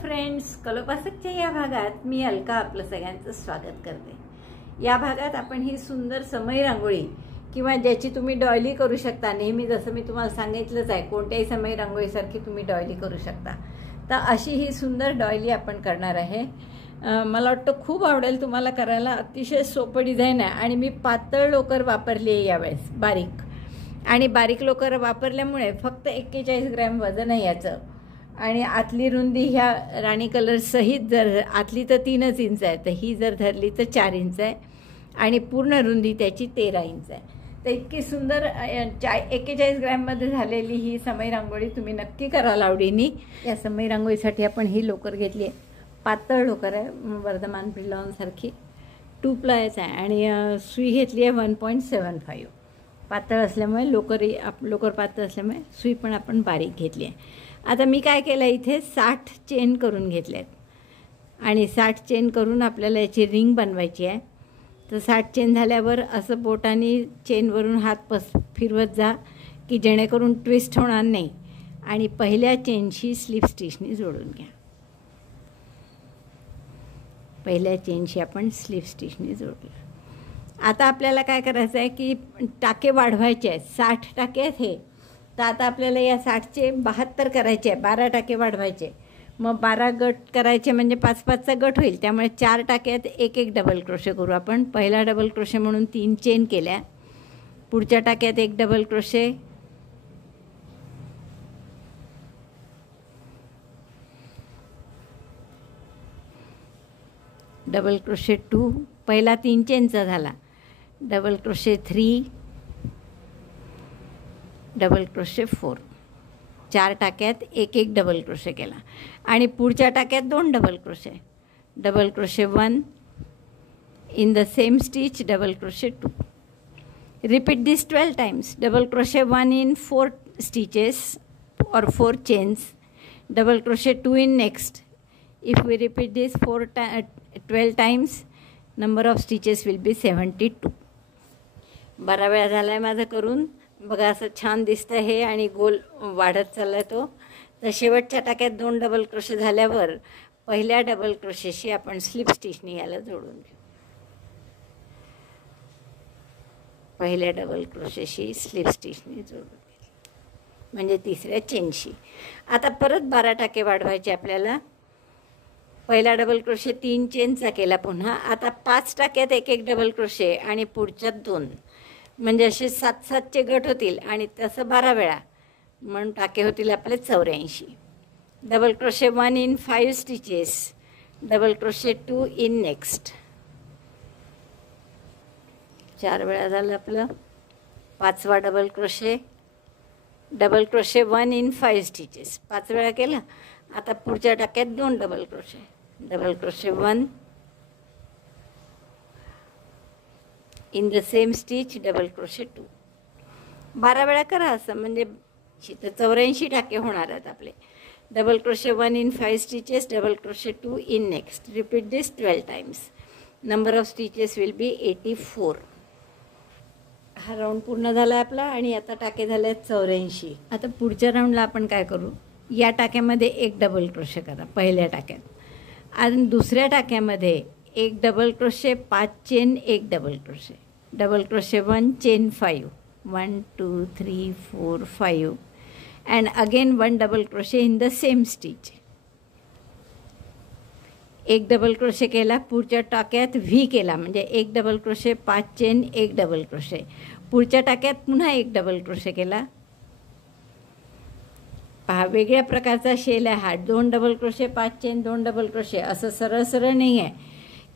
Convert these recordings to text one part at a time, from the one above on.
Friends, कलोपासकच्या या भागात मी अलका आपलं सगळ्यांचं स्वागत करते। या भागात आपण ही सुंदर समय रांगोळी किंवा ज्याची तुम्ही डॉयली करू शकता, नेहमी जसं मी तुम्हाला सांगितलंच आहे कोणत्याही समय रांगोळीसारखी तुम्ही डॉयली करू शकता, तर अशी ही सुंदर डॉयली आपण करणार आहे। मला वाटतं खूप आवडेल तुम्हाला करायला। अतिशय सोपं डिझाइन आहे आणि मी पातळ लोकर वापरली आहे यावेळेस, बारीक लोकर वापरल्यामुळे फक्त 41 ग्रॅम वजन आहे याचं। आणि आतली रुंदी ह्या राणी कलर सहित जर आतली तर 3 इंच आहे, तर ही जर धरली तर 4 इंच आहे आणि पूर्ण रुंदी त्याची 13 इंच आहे। तर इतकी सुंदर 41 ग्रॅममध्ये झालेली ही समय रांगोळी तुम्ही नक्की कराल आवडीने। या समय रांगोळीसाठी आपण ही लोकर घेतली आहे, पातळ लोकर आहे, वर्धमान पिल्लॉन सारखी 2 प्लायच आहे आणि सुई घेतली आहे 1.75। पातळ असल्यामुळे लोकर पातळ असल्यामुळे सुई पण आपण बारीक घेतली आहे। आता मी काय केलं, इथे 60 चेन करून घेतलेत आणि 60 चेन करून आपल्याला याची रिंग बनवायची आहे। तर 60 चेन झाल्यावर असं बोटाने चेनवरून हात फिरवत जा की जेणेकरून ट्विस्ट होणार नाही आणि पहिल्या चेनशी स्लिप स्टिचनी जोडून घ्या। पहिल्या चेनशी आपण स्लिप स्टिचनी जोडलं। आता आपल्याला काय करायचं आहे की टाके वाढवायचे आहेत। 60 टाके आहेत हे, तर आता आपल्याला या 60चे 72 करायचे आहे, 12 टाके वाढवायचे। मग 12 गट करायचे म्हणजे 5-5चा गट होईल, त्यामुळे 4 टाक्यात एक डबल क्रोशे करू आपण। पहिला डबल क्रोशे म्हणून 3 चेन केल्या, पुढच्या टाक्यात एक डबल क्रोशे, डबल क्रोशे 2, पहिला 3 चेनचा झाला, डबल क्रोशे 3, डबल क्रोशे 4, 4 टाक्यात एक डबल क्रोशे केला आणि पुढच्या टाक्यात 2 double crochet, double crochet 1 in the same stitch, double crochet 2। Repeat this 12 times. Double crochet 1 in 4 stitches or 4 chains, double crochet 2 in next। If we repeat this 12 times, number of stitches will be 72। 12 वेळा झालाय माझं करून, बघा असं छान दिसतं हे आणि गोल वाढत चाललाय तो। तर शेवटच्या टाक्यात 2 डबल क्रोशे झाल्यावर पहिल्या डबल क्रोशेशी आपण स्लिप स्टिचनी याला जोडून घेऊ। पहिल्या डबल क्रोशेशी स्लिप स्टिचनी जोडून म्हणजे तिसऱ्या चेनशी। आता परत 12 टाके वाढवायचे आपल्याला। पहिला डबल क्रोशे 3 चेनचा केला पुन्हा, आता 5 टाक्यात एक डबल क्रोशे आणि पुढच्यात 2, म्हणजे असे 7-7चे गट होतील आणि तसं 12 वेळा म्हणून टाके होतील आपले 84। Double crochet 1 in 5 stitches, double crochet 2 in next, 4 वेळा झालं आपलं। 5वा double crochet, double crochet 1 in 5 stitches, 5 वेळा केलं। आता पुढच्या टाक्यात 2 double crochet, double crochet 1 in the same stitch, double crochet 2। 12 वेळा करा असं, म्हणजे 84 टाके होणार आहेत आपले। Double crochet 1 in 5 stitches, double crochet 2 in next. Repeat this 12 times. Number of stitches will be 84। हा राऊंड पूर्ण झाला आपला आणि आता टाके झाले 84। आता पुढच्या राऊंडला आपण काय करू, या टाक्यामध्ये एक डबल क्रोशे करा पहिल्या टाक्यात आणि दुसऱ्या टाक्यामध्ये एक डबल क्रोशे, 5 चेन, एक double crochet, double crochet 1 chain 5, 1 2 3 4 5 and again 1 double crochet in the same stitch। एक डबल क्रोशे केला, पुढच्या टाक्यात व्ही केला म्हणजे एक डबल क्रोशे, 5 चेन, एक डबल क्रोशे, पुढच्या टाक्यात पुन्हा एक डबल क्रोशे केला। पहा वेगळ्या प्रकारचा शेल आहे हा, 2 double crochet, 5 chain, 2 double crochet, असं सरळ नाही आहे।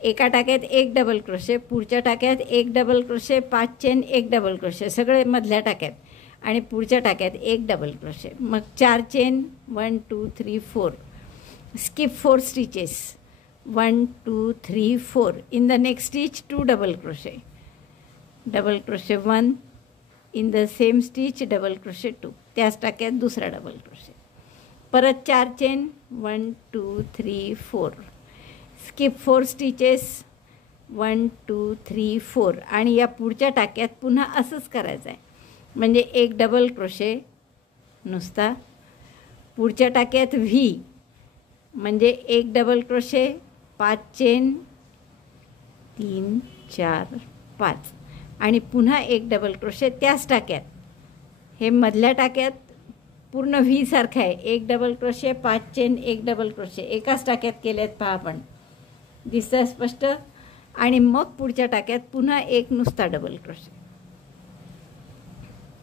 एका टाक्यात एक डबल क्रोशे, पुढच्या टाक्यात एक डबल क्रोशे, 5 चेन, एक डबल क्रोशे, सगळे मधल्या टाक्यात, आणि पुढच्या टाक्यात एक डबल क्रोशे, मग 4 chain, 1 2 3 4, skip 4 stitches, 1 2 3 4, in the next stitch 2 double crochet, double crochet 1 in the same stitch, double crochet 2, त्याच टाक्यात दुसरा डबल क्रोशे, परत 4 चेन, 1 2 3 4, स्किप 4 स्टिचेस, 1 2 3 4, आणि या पुढच्या टाक्यात पुन्हा असंच करायचं आहे, म्हणजे एक डबल क्रोशे नुसता, पुढच्या टाक्यात व्ही, म्हणजे एक डबल क्रोशे, 5 चेन, 3 4 5 आणि पुन्हा एक डबल क्रोशे त्याच टाक्यात. हे मधल्या टाक्यात पूर्ण व्ही सारखं आहे. एक डबल क्रोशे, 5 चेन, एक डबल क्रोशे एकाच टाक्यात केलेत पहा आपण, दिसतं स्पष्ट. आणि मग पुढच्या टाक्यात पुन्हा एक नुसता डबल क्रोशे,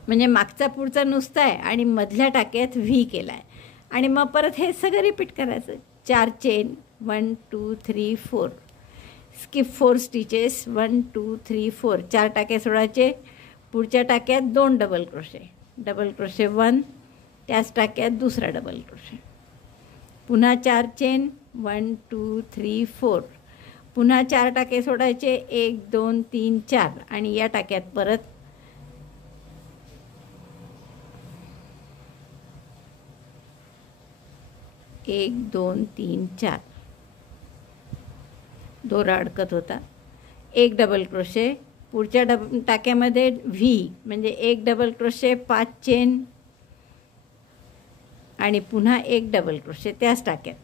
म्हणजे मागचा पुढचा नुसता आहे आणि मधल्या टाक्यात व्ही केला आहे. आणि मग परत हे सगळं रिपीट करायचं. 4 चेन, 1 2 3 4, स्किप 4 स्टिचेस, 1 2 3 4, 4 टाके सोडायचे. पुढच्या टाक्यात 2 डबल क्रोशे, डबल क्रोशे 1, त्याच टाक्यात दुसरा डबल क्रोशे, पुन्हा 4 चेन, 1 2 3 4, पुन्हा 4 टाके सोडायचे, 1 2 3 4 आणि या टाक्यात परत 1 2 3 4, दोरा अडकत होता. एक डबल क्रोशे, पुढच्या टाक्यामध्ये व्ही म्हणजे एक डबल क्रोशे, 5 चेन आणि पुन्हा एक डबल क्रोशे त्याच टाक्यात.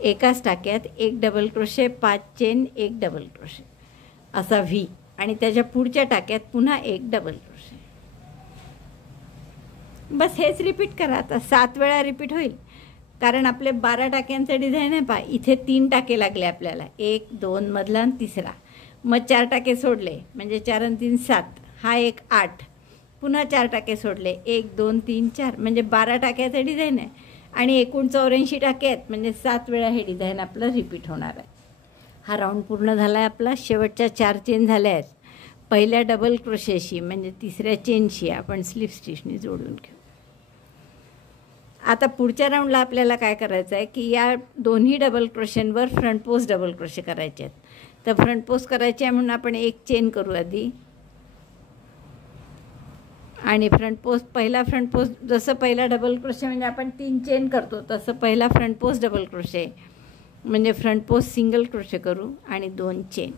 एकाच टाक्यात एक डबल क्रोशे, 5 चेन, एक डबल क्रोशे असा व्ही आणि त्याच्या पुढच्या टाक्यात पुन्हा एक डबल क्रोशे. बस हेच रिपीट करा. आता 7 वेळा रिपीट होईल, कारण आपले 12 टाक्यांचं डिझाईन आहे पहा. इथे 3 टाके लागले आपल्याला, 1 2 मधला आणि तिसरा. मग 4 टाके सोडले म्हणजे 4 आणि 3 7, हा एक 8, पुन्हा 4 टाके सोडले, 1 2 3 4 म्हणजे 12 टाक्याचं डिझाईन आहे. आणि एकूण 84 टाके आहेत, म्हणजे 7 वेळा हे डिझाईन आपलं रिपीट होणार आहे. हा राऊंड पूर्ण झाला आहे आपला. शेवटच्या 4 चेन झाल्या आहेत. पहिल्या डबल क्रोशेशी म्हणजे तिसऱ्या चेनशी आपण स्लिप स्टिचने जोडून घेऊ. आता पुढच्या राऊंडला आपल्याला काय करायचं आहे की या दोन्ही डबल क्रोशेंवर फ्रंट पोस्ट डबल क्रोशे करायचे आहेत. तर फ्रंट पोस्ट करायचे आहे म्हणून आपण एक चेन करू आधी. आणि फ्रंट पोस्ट, पहिला फ्रंट पोस्ट जसं पहिला डबल क्रोशे म्हणजे आपण 3 चेन करतो तसं पहिला फ्रंट पोस्ट डबल क्रोशे म्हणजे फ्रंट पोस्ट सिंगल क्रोशे करू आणि 2 चेन.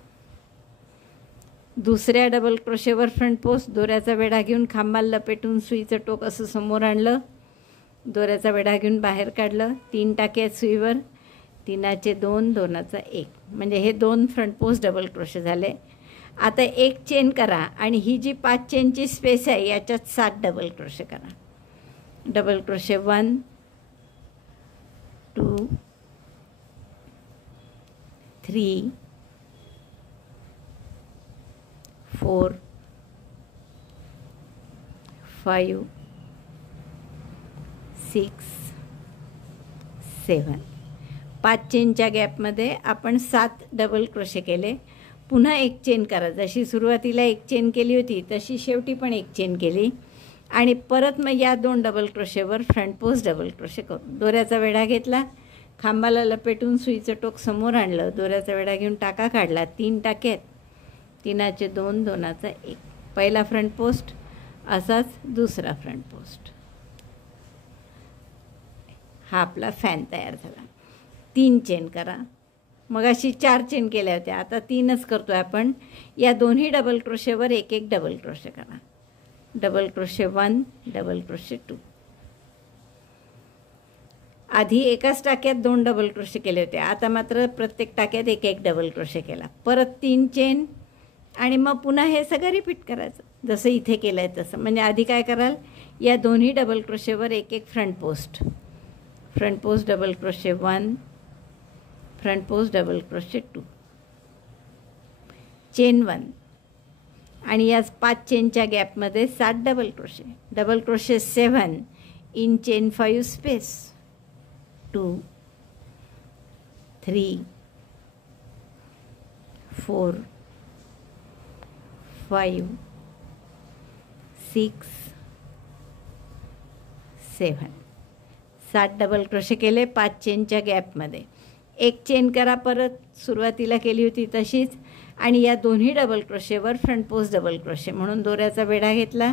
दुसऱ्या डबल क्रोशेवर फ्रंट पोस्ट, दोऱ्याचा वेढा घेऊन खांबाला लपेटून सुईचं टोक असं समोर आणलं, दोऱ्याचा वेढा घेऊन बाहेर काढलं, 3 टाके आहेत सुईवर, 3चे 2, 2चा 1 म्हणजे हे 2 फ्रंट पोस्ट डबल क्रोशे झाले. आता एक चेन करा आणि ही जी 5 चेनची स्पेस आहे याच्यात 7 डबल क्रोशे करा. डबल क्रोशे 1 2 3 4 5 6 7, 5 चेनच्या गॅपमध्ये आपण 7 डबल क्रोशे केले. पुन्हा एक चेन करा. जशी सुरुवातीला एक चेन केली होती तशी शेवटी पण एक चेन केली आणि परत मग या 2 डबल क्रोशेवर फ्रंट पोस्ट डबल क्रोशे करू. दोऱ्याचा वेढा घेतला, खांबाला लपेटून सुईचं टोक समोर आणलं, दोऱ्याचा वेढा घेऊन टाका काढला, 3 टाके आहेत, 3चे 2, 2चा 1, पहिला फ्रंट पोस्ट असाच दुसरा फ्रंट पोस्ट. हा आपला फॅन तयार झाला. 3 चेन करा. मग अशी 4 चेन केल्या होत्या, आता 3च करतो आहे आपण. या दोन्ही डबल क्रोशेवर एक एक डबल क्रोशे करा. Double crochet 1, double crochet 2. आधी एकाच टाक्यात 2 डबल क्रोशे केले होते, आता मात्र प्रत्येक टाक्यात एक एक डबल क्रोशे केला. परत 3 चेन आणि मग पुन्हा हे सगळं रिपीट करायचं जसं इथे केलं आहे तसं. म्हणजे आधी काय कराल, या दोन्ही डबल क्रोशेवर एक एक front post, front post double crochet 1, front post double crochet 2, chain 1 आणि या 5 चेनच्या गॅपमध्ये 7 double crochet, double crochet 7 in chain 5 space, 2 3 4 5 6 7, 7 double crochet केले 5 चेनच्या गॅपमध्ये. एक चेन करा परत, सुरुवातीला केली होती तशीच, आणि या दोन्ही डबल क्रोशेवर फ्रंट पोस्ट डबल क्रोशे म्हणून दोऱ्याचा वेढा घेतला,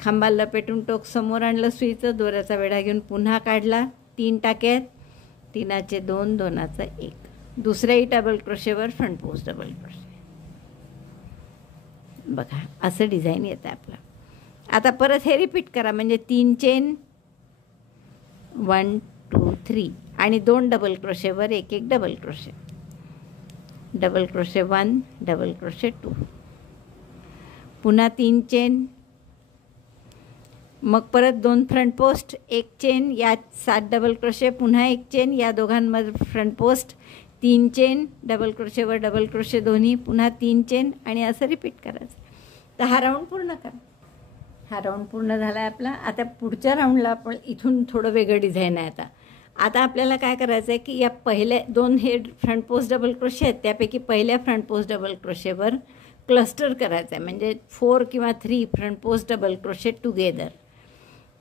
खांबाला लपेटून टोक समोर आणलं सुईचं, दोऱ्याचा वेढा घेऊन पुन्हा काढला, 3 टाके आहेत, 3चे 2, 2चा 1, दुसऱ्याही डबल क्रोशेवर फ्रंट पोस्ट डबल क्रोशे. बघा असं डिझाईन येतं आपलं. आता परत हे रिपीट करा, म्हणजे 3 चेन 1 2 3 आणि 2 डबल क्रोशेवर एक एक double crochet, double crochet 1 double crochet 2, पुन्हा 3 चेन, मग परत 2 फ्रंट पोस्ट, एक चेन, या 7 डबल क्रोशे, पुन्हा एक चेन, या दोघांमध्ये फ्रंट पोस्ट, 3 चेन, डबल क्रोशेवर डबल क्रोशे दोन्ही, पुन्हा 3 चेन आणि असं रिपीट करायचं. तर हा राऊंड पूर्ण करा. हा राऊंड पूर्ण झाला आहे आपला. आता पुढच्या राऊंडला आपण इथून थोडं वेगळं डिझाईन आहे. आता आपल्याला काय करायचं आहे की या पहिल्या 2 हे फ्रंट पोस्ट डबल क्रोशे आहेत, त्यापैकी पहिल्या फ्रंट पोस्ट डबल क्रोशेवर क्लस्टर करायचं आहे, म्हणजे 4 किंवा 3 front post double crochet together.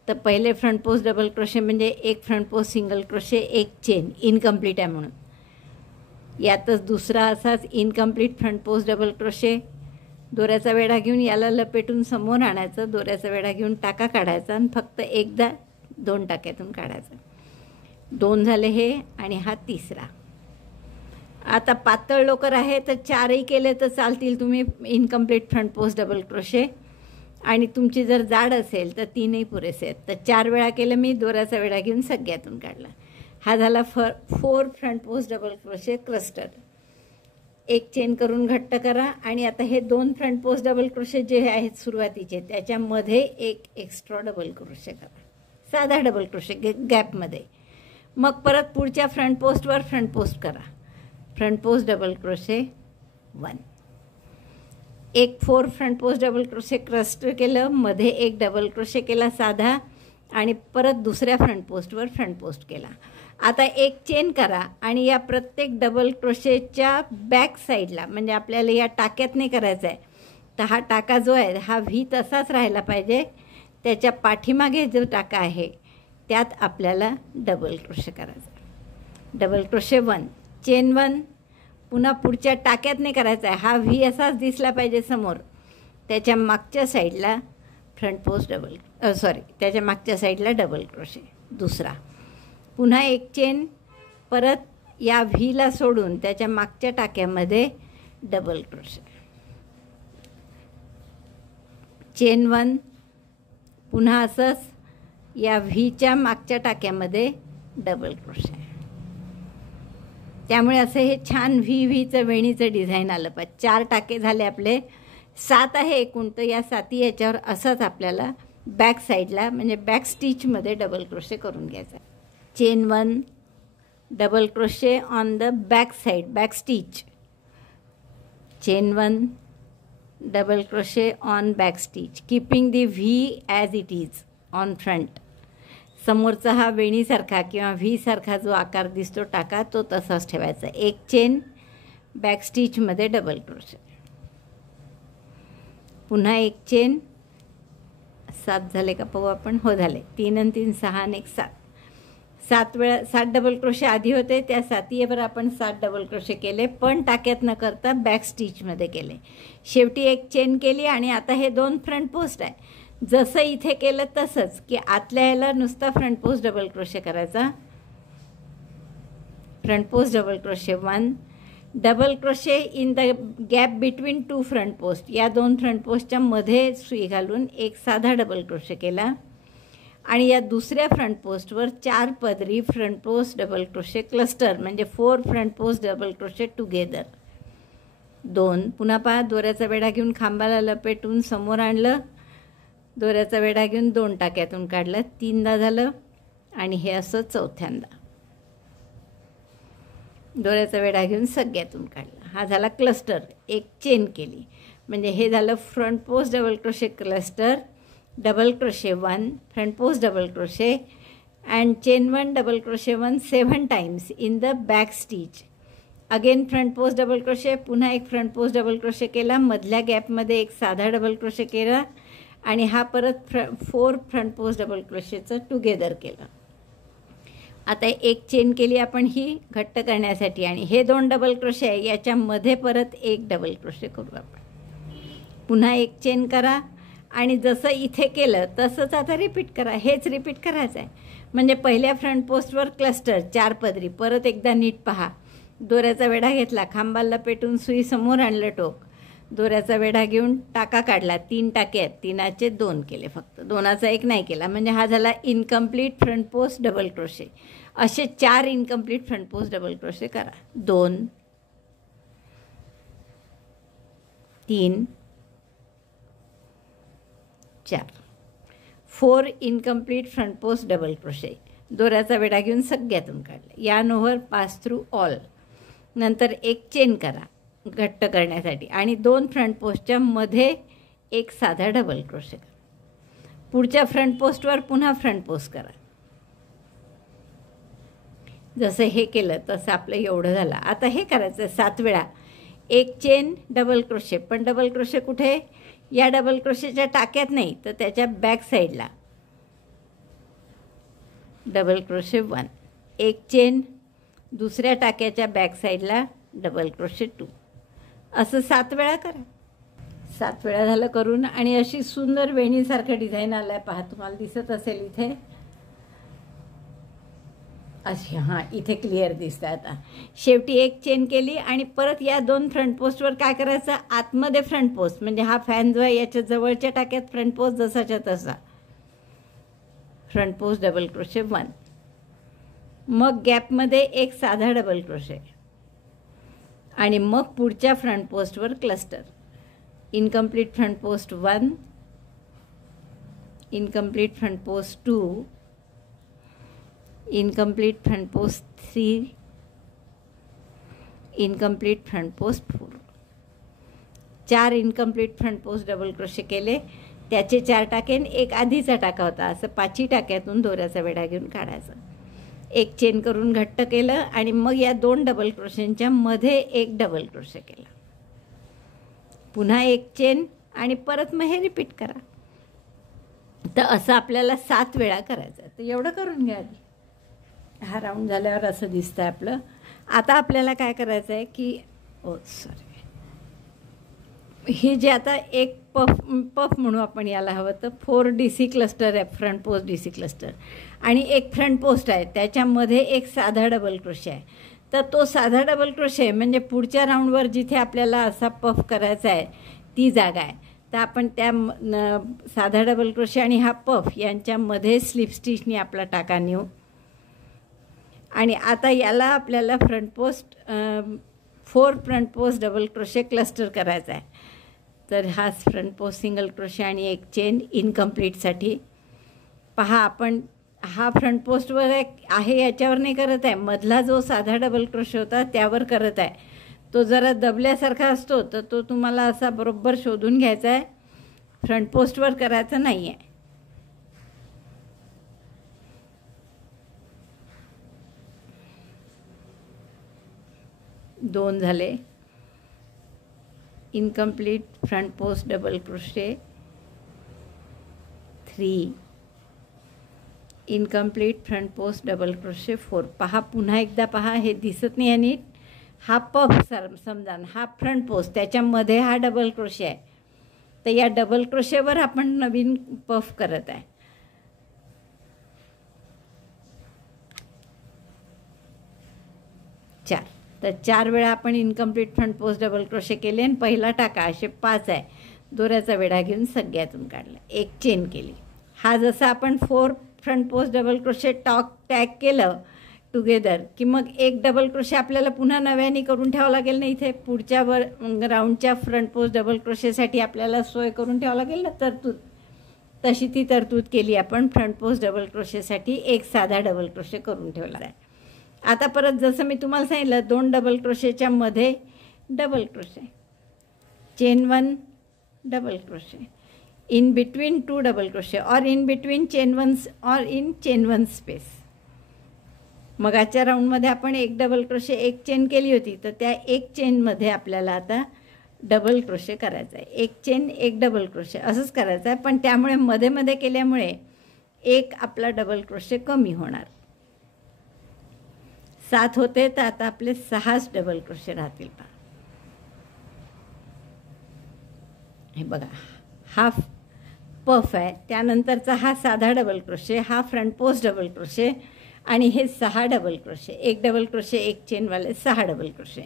तर पहिले फ्रंट पोस्ट डबल क्रोशे म्हणजे एक फ्रंट पोस्ट सिंगल क्रोशे, एक चेन, इनकम्प्लीट आहे म्हणून. यातच दुसरा असाच incomplete front post double crochet, दोऱ्याचा वेढा घेऊन याला लपेटून समोर आणायचं, दोऱ्याचा वेढा घेऊन टाका काढायचा आणि फक्त एकदा 2 टाक्यातून काढायचं. 2 झाले हे, आणि हा तिसरा. आता पातळ लोकर आहे तर 4ही केले तर चालतील तुम्ही incomplete front post double crochet, आणि तुमची जर जाड असेल तर 3ही पुरेसे आहेत. तर 4 वेळा केलं मी, दोऱ्याचा वेढा घेऊन सगळ्यातून काढला. हा झाला 4 front post double crochet cluster. एक चेन करून घट्ट करा, आणि आता हे 2 फ्रंट पोस्ट डबल क्रोशे जे आहेत सुरुवातीचे त्याच्यामध्ये एक एक्स्ट्रा डबल क्रोशे करा, साधा डबल क्रोशे गॅपमध्ये. मग परत पुढच्या फ्रंट पोस्टवर फ्रंट पोस्ट करा, फ्रंट पोस्ट डबल क्रोशे 1, एक 4 front post double crochet cluster केलं, मध्ये एक डबल क्रोशे केला साधा, आणि परत दुसऱ्या फ्रंट पोस्टवर फ्रंट पोस्ट केला. आता एक चेन करा आणि या प्रत्येक डबल क्रोशेच्या बॅक साईडला, म्हणजे आपल्याला या टाक्यात नाही करायचं आहे, तर हा टाका जो आहे हा व्ही तसाच राहायला पाहिजे, त्याच्या पाठीमागे जो टाका आहे त्यात आपल्याला डबल क्रोशे करायचा. डबल क्रोशे 1, चेन 1, पुन्हा पुढच्या टाक्यात नाही करायचा आहे, हा व्ही असाच दिसला पाहिजे समोर, त्याच्या मागच्या साईडला फ्रंट पोस्ट त्याच्या मागच्या साईडला डबल क्रोशे दुसरा, पुन्हा एक चेन, परत या व्हीला सोडून त्याच्या मागच्या टाक्यामध्ये डबल क्रोशे, चेन 1, पुन्हा असंच या व्हीच्या मागच्या टाक्यामध्ये डबल क्रोशे. त्यामुळे असं हे छान व्हीचं वेणीचं डिझाईन आलं पाहिजे. 4 टाके झाले आपले, 7 आहे एकूण, तर या 7 याच्यावर असंच आपल्याला बॅक साईडला म्हणजे बॅक स्टिचमध्ये डबल क्रोशे करून घ्यायचा. Chain 1, double crochet on the back side, back stitch, chain 1, double crochet on back stitch, keeping the V as it is on front. समोरचा हा वेणीसारखा किंवा व्ही सारखा जो आकार दिसतो टाका तो तसाच ठेवायचा. एक चेन, बॅक स्टिचमध्ये डबल क्रोशे, पुन्हा एक चेन, 7 झाले का पाहू आपण, हो झाले, 3 आणि 3 6 आणि 1 7, 7 वेळा 7 डबल क्रोशे आधी होते, त्या 7वर आपण 7 डबल क्रोशे केले, पण टाक्यात न करता बॅक स्टिचमध्ये केले. शेवटी एक चेन केली, आणि आता हे 2 फ्रंट पोस्ट आहे, जसं इथे केलं तसंच की आतल्या याला नुसता फ्रंट पोस्ट डबल क्रोशे करायचा, front post double crochet 1, double crochet in the gap between 2 front post, या 2 फ्रंट पोस्टच्या मध्ये सुई घालून एक साधा डबल क्रोशे केला, आणि या दुसऱ्या फ्रंट पोस्टवर 4 पदरी front post double crochet cluster, म्हणजे 4 front post double crochet together 2. पुन्हा पहा, दोऱ्याचा वेढा घेऊन खांबाला लपेटून समोर आणलं, दोऱ्याचा वेढा घेऊन 2 टाक्यातून काढलं, 3दा झालं, आणि हे असं 4थ्यांदा दोऱ्याचा वेढा घेऊन सगळ्यातून काढला. हा झाला क्लस्टर. एक चेन केली, म्हणजे हे झालं front post double crochet cluster, double crochet 1, front post double crochet and chain 1 double crochet 1 7 times in the back stitch. Again front post double crochet, पुन्हा एक फ्रंट पोस्ट डबल क्रोशे केला, मधल्या गॅपमध्ये एक साधा डबल क्रोशे केला, आणि हा परत 4 फ्रंट पोस्ट डबल क्रोशेचं टुगेदर केलं. आता एक चेन केली आपण ही घट्ट करण्यासाठी, आणि हे 2 डबल क्रोशे आहे, याच्यामध्ये परत एक डबल क्रोशे करू आपण. पुन्हा एक चेन करा, आणि जसं इथे केलं तसंच आता रिपीट करा. हेच रिपीट करायचं आहे, म्हणजे पहिल्या फ्रंट पोस्टवर क्लस्टर 4 पदरी, परत एकदा नीट पहा, दोऱ्याचा वेढा घेतला, खांबाला लपेटून सुई समोर आणलं टोक, दोऱ्याचा वेढा घेऊन टाका काढला, 3 टाके आहेत, 3चे 2 केले, फक्त 2चा 1 नाही केला, म्हणजे हा झाला incomplete front post double crochet. असे 4 incomplete front post double crochet करा. 2 3 4 4 incomplete front post double crochet. दोऱ्याचा वेढा घेऊन सगळ्यातून काढला. Yarn over pass through all. नंतर एक चेन करा घट्ट करण्यासाठी आणि 2 फ्रंट पोस्टच्या मध्ये एक साधा डबल क्रोशे करा. पुढच्या फ्रंट पोस्टवर पुन्हा फ्रंट पोस्ट करा. जसं हे केलं तसं आपलं एवढं झालं. आता हे करायचं 7 वेळा. एक चेन डबल क्रोशे, पण डबल क्रोशे कुठे? या डबल क्रोशेच्या टाक्यात नाही, तर त्याच्या बॅक साईडला डबल क्रोशे 1. एक चेन दुसऱ्या टाक्याच्या बॅक साईडला डबल क्रोशे 2. असं 7 वेळा करा. 7 वेळा झालं करून आणि अशी सुंदर वेणीसारखं डिझाईन आलं आहे. पहा, तुम्हाला दिसत असेल इथे अशी. हां, इथे क्लिअर दिसतं. आता शेवटी एक चेन केली आणि परत या 2 फ्रंट पोस्टवर काय करायचं? आतमध्ये फ्रंट पोस्ट, म्हणजे हा फॅन जो आहे याच्या जवळच्या टाक्यात फ्रंट पोस्ट जसाच्या तसा फ्रंट पोस्ट डबल क्रोशे 1. मग गॅपमध्ये एक साधा डबल क्रोशे आणि मग पुढच्या फ्रंट पोस्टवर cluster. Incomplete front post 1, incomplete front post 2, incomplete front post 3, incomplete front post 4. 4 incomplete front post double crochet केले. त्याचे 4 टाके, एक आधीचा टाका होता. असं 5ही टाक्यातून दोऱ्याचा वेढा घेऊन काढायचा. एक चेन करून घट्ट केलं आणि मग या 2 डबल क्रोशेंच्या मध्ये एक डबल क्रोशे केला. पुन्हा एक चेन आणि परत मग हे रिपीट करा. तर असं आपल्याला 7 वेळा करायचं. तर एवढं करून घ्या. हा राऊंड झाल्यावर असं दिसतं आपलं. आता आपल्याला काय करायचं आहे की हे जे आता एक पफ म्हणू आपण याला हवं तर 4 DC क्लस्टर आहे, फ्रंट पोस्ट DC क्लस्टर, आणि एक फ्रंट पोस्ट आहे, त्याच्यामध्ये एक साधा डबल क्रोशे आहे. तर तो साधा डबल क्रोशे म्हणजे पुढच्या राऊंडवर जिथे आपल्याला असा पफ करायचा आहे ती जागा आहे. तर आपण त्या साधा डबल क्रोशे आणि हा पफ यांच्यामध्ये स्लिप स्टिचनी आपला टाका नेऊ. आणि आता याला आपल्याला front post 4 front post double crochet cluster करायचा आहे. तर हा फ्रंट पोस्ट सिंगल क्रोशे आणि एक चेन इनकम्प्लीटसाठी. पहा, आपण हा फ्रंट पोस्टवर आहे याच्यावर नाही करत आहे, मधला जो साधा डबल क्रोशे होता त्यावर करत आहे. तो जरा दबल्यासारखा असतो, तर तो तुम्हाला असा बरोबर शोधून घ्यायचा आहे. फ्रंट पोस्टवर करायचं नाही आहे. दोन झाले. Incomplete front post double crochet 3, incomplete front post double crochet 4. पहा, पुन्हा एकदा पहा, हे दिसत नाही आहे नीट. हा पफ समजा, हा फ्रंट पोस्ट, त्याच्यामध्ये हा डबल क्रोशे आहे. तर या डबल क्रोशेवर आपण नवीन पफ करत आहे. तर 4 वेळा आपण incomplete front post double crochet केले आणि पहिला टाका असे 5 आहे. दोऱ्याचा वेढा घेऊन सगळ्यातून काढला. एक चेन केली. हा जसा आपण 4 front post double crochet tag केलं टुगेदर की मग एक डबल क्रोशे आपल्याला पुन्हा नव्याने करून ठेवावं लागेल ना. इथे पुढच्या राऊंडच्या फ्रंट पोस्ट डबल क्रोशेसाठी आपल्याला सोय करून ठेवावं लागेल ना, तरतूद. तशी ती तरतूद केली आपण. फ्रंट पोस्ट डबल क्रोशेसाठी एक साधा डबल क्रोशे करून ठेवला आहे. आता परत जसं मी तुम्हाला सांगितलं 2 डबल क्रोशेच्या मध्ये double crochet, chain 1 double crochet, in between 2 double crochet और इन बिटवीन चेन 1 और इन चेन 1 स्पेस. मगाच्या राऊंडमध्ये आपण एक डबल क्रोशे एक चेन केली होती, तर त्या एक चेनमध्ये आपल्याला आता डबल क्रोशे करायचं आहे. एक चेन एक डबल क्रोशे असंच करायचं आहे, पण त्यामुळे मध्ये मध्ये केल्यामुळे एक आपला डबल क्रोशे कमी होणार. 7 होते, तर आता आपले 6 डबल क्रोशे राहतील. पहा, हे बघा, हा पफ आहे, त्यानंतरचा हा साधा डबल क्रोशे, हा फ्रंट पोस्ट डबल क्रोशे आणि हे 6 double crochet, 1 double crochet 1 चेनवाले 6 double crochet.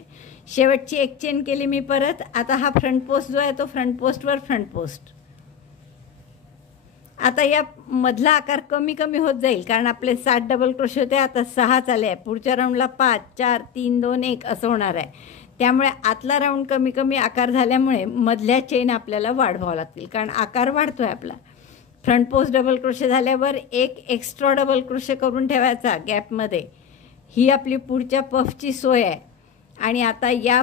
शेवटची 1 चेन केली मी परत. आता हा फ्रंट पोस्ट जो आहे तो फ्रंट पोस्टवर फ्रंट पोस्ट. आता या मधला आकार कमी कमी होत जाईल कारण आपले 7 डबल क्रोशे होते, आता 6 आले आहे. पुढच्या राऊंडला 5 4 3 2 1 असं होणार आहे. त्यामुळे आतला राऊंड कमी कमी आकार झाल्यामुळे मधल्या चेन आपल्याला वाढवावं लागतील कारण आकार वाढतो आहे आपला. फ्रंट पोस्ट डबल क्रोशे झाल्यावर एक एक्स्ट्रा डबल क्रोशे करून ठेवायचा गॅपमध्ये. ही आपली पुढच्या पफची सोय आहे. आणि आता या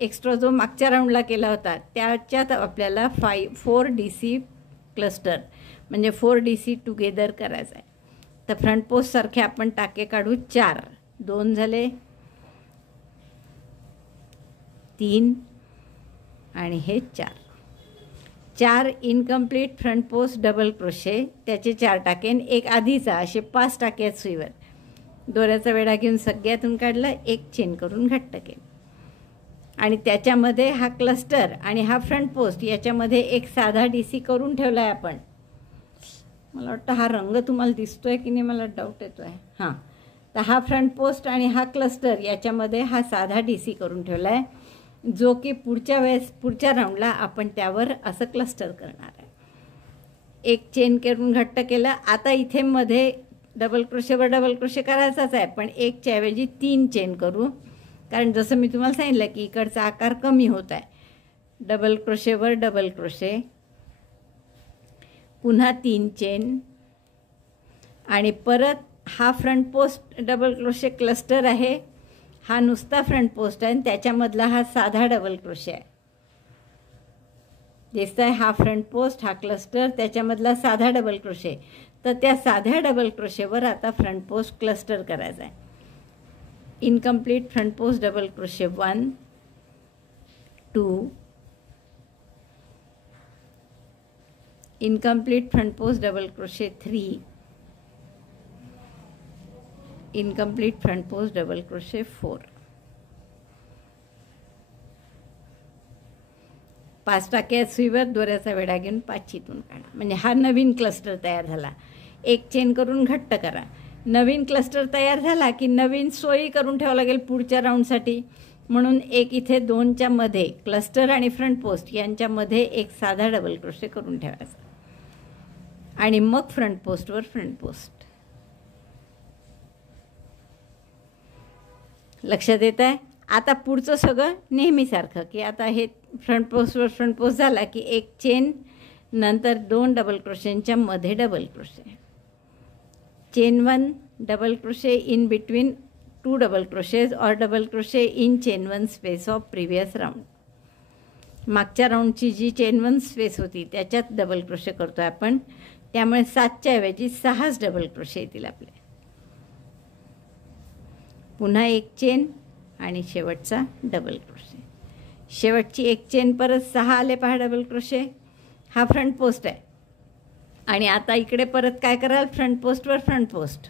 एक्स्ट्रा जो मागच्या राऊंडला केला होता त्याच्यात आपल्याला 4 DC क्लस्टर म्हणजे 4 DC टुगेदर करायचं आहे. तर फ्रंट पोस्टसारखे आपण टाके काढू. 4 2 झाले, 3 आणि हे 4 incomplete front post double crochet, त्याचे 4 टाके आणि एक आधीचा, असे 5 टाके आहेत सुईवर. दोऱ्याचा वेढा घेऊन सगळ्यातून काढला, एक चेन करून घट्ट केलं आणि त्याच्यामध्ये हा क्लस्टर आणि हा फ्रंट पोस्ट याच्यामध्ये एक साधा DC करून ठेवला आहे आपण. मला वाटतं हा रंग तुम्हाला दिसतोय की नाही, मला डाऊट येतो आहे. हां, तर हा फ्रंट पोस्ट आणि हा क्लस्टर याच्यामध्ये हा साधा DC करून ठेवला आहे, जो की पुढच्या राऊंडला आपण त्यावर असं क्लस्टर करणार आहे. एक चेन करून घट्ट केलं. आता इथे मध्ये डबल क्रोशेवर डबल क्रोशे करायचाच आहे, पण एकच्या ऐवजी 3 चेन करू कारण जसं मी तुम्हाला सांगितलं की इकडचा आकार कमी होत आहे. डबल क्रोशेवर डबल क्रोशे, पुन्हा 3 चेन आणि परत हा front post double crochet cluster आहे. हा नुसता फ्रंट पोस्ट आहे आणि त्याच्यामधला हा साधा डबल क्रोशे आहे. दिसत आहे हा फ्रंट पोस्ट, हा क्लस्टर, त्याच्यामधला साधा डबल क्रोशे. तर त्या साध्या डबल क्रोशेवर आता फ्रंट पोस्ट क्लस्टर करायचा आहे. Incomplete front post double crochet 1 2, incomplete front post double crochet 3, incomplete front post double crochet 4. 5 टाके सुईवर दोऱ्याचा वेढा घेऊन 5 चितून काढा म्हणजे हा नवीन क्लस्टर तयार झाला. एक चेन करून घट्ट करा. नवीन क्लस्टर तयार झाला की नवीन सोयी करून ठेवावं लागेल पुढच्या राऊंडसाठी. म्हणून एक इथे 2च्या मध्ये क्लस्टर आणि फ्रंट पोस्ट यांच्यामध्ये एक साधा डबल क्रोशे करून ठेवायचा आणि मग फ्रंट पोस्टवर फ्रंट पोस्ट. लक्षात येत आहे. आता पुढचं सगळं नेहमीसारखं की आता हे फ्रंट पोस्टवर फ्रंट पोस्ट झाला की एक चेन, नंतर 2 डबल क्रोशेंच्या मध्ये double crochet, chain 1 double crochet in between 2 double crochets और double crochet in chain 1 space of previous round. मागच्या राऊंडची जी चेन 1 स्पेस होती त्याच्यात डबल क्रोशे करतो आहे आपण, त्यामुळे 7च्या ऐवजी 6 डबल क्रोशे येतील आपले. पुन्हा एक चेन आणि शेवटचा डबल क्रोशे. शेवटची एक चेन, परत 6 आले पहा डबल क्रोशे. हा फ्रंट पोस्ट आहे आणि आता इकडे परत काय कराल, फ्रंट पोस्टवर फ्रंट पोस्ट.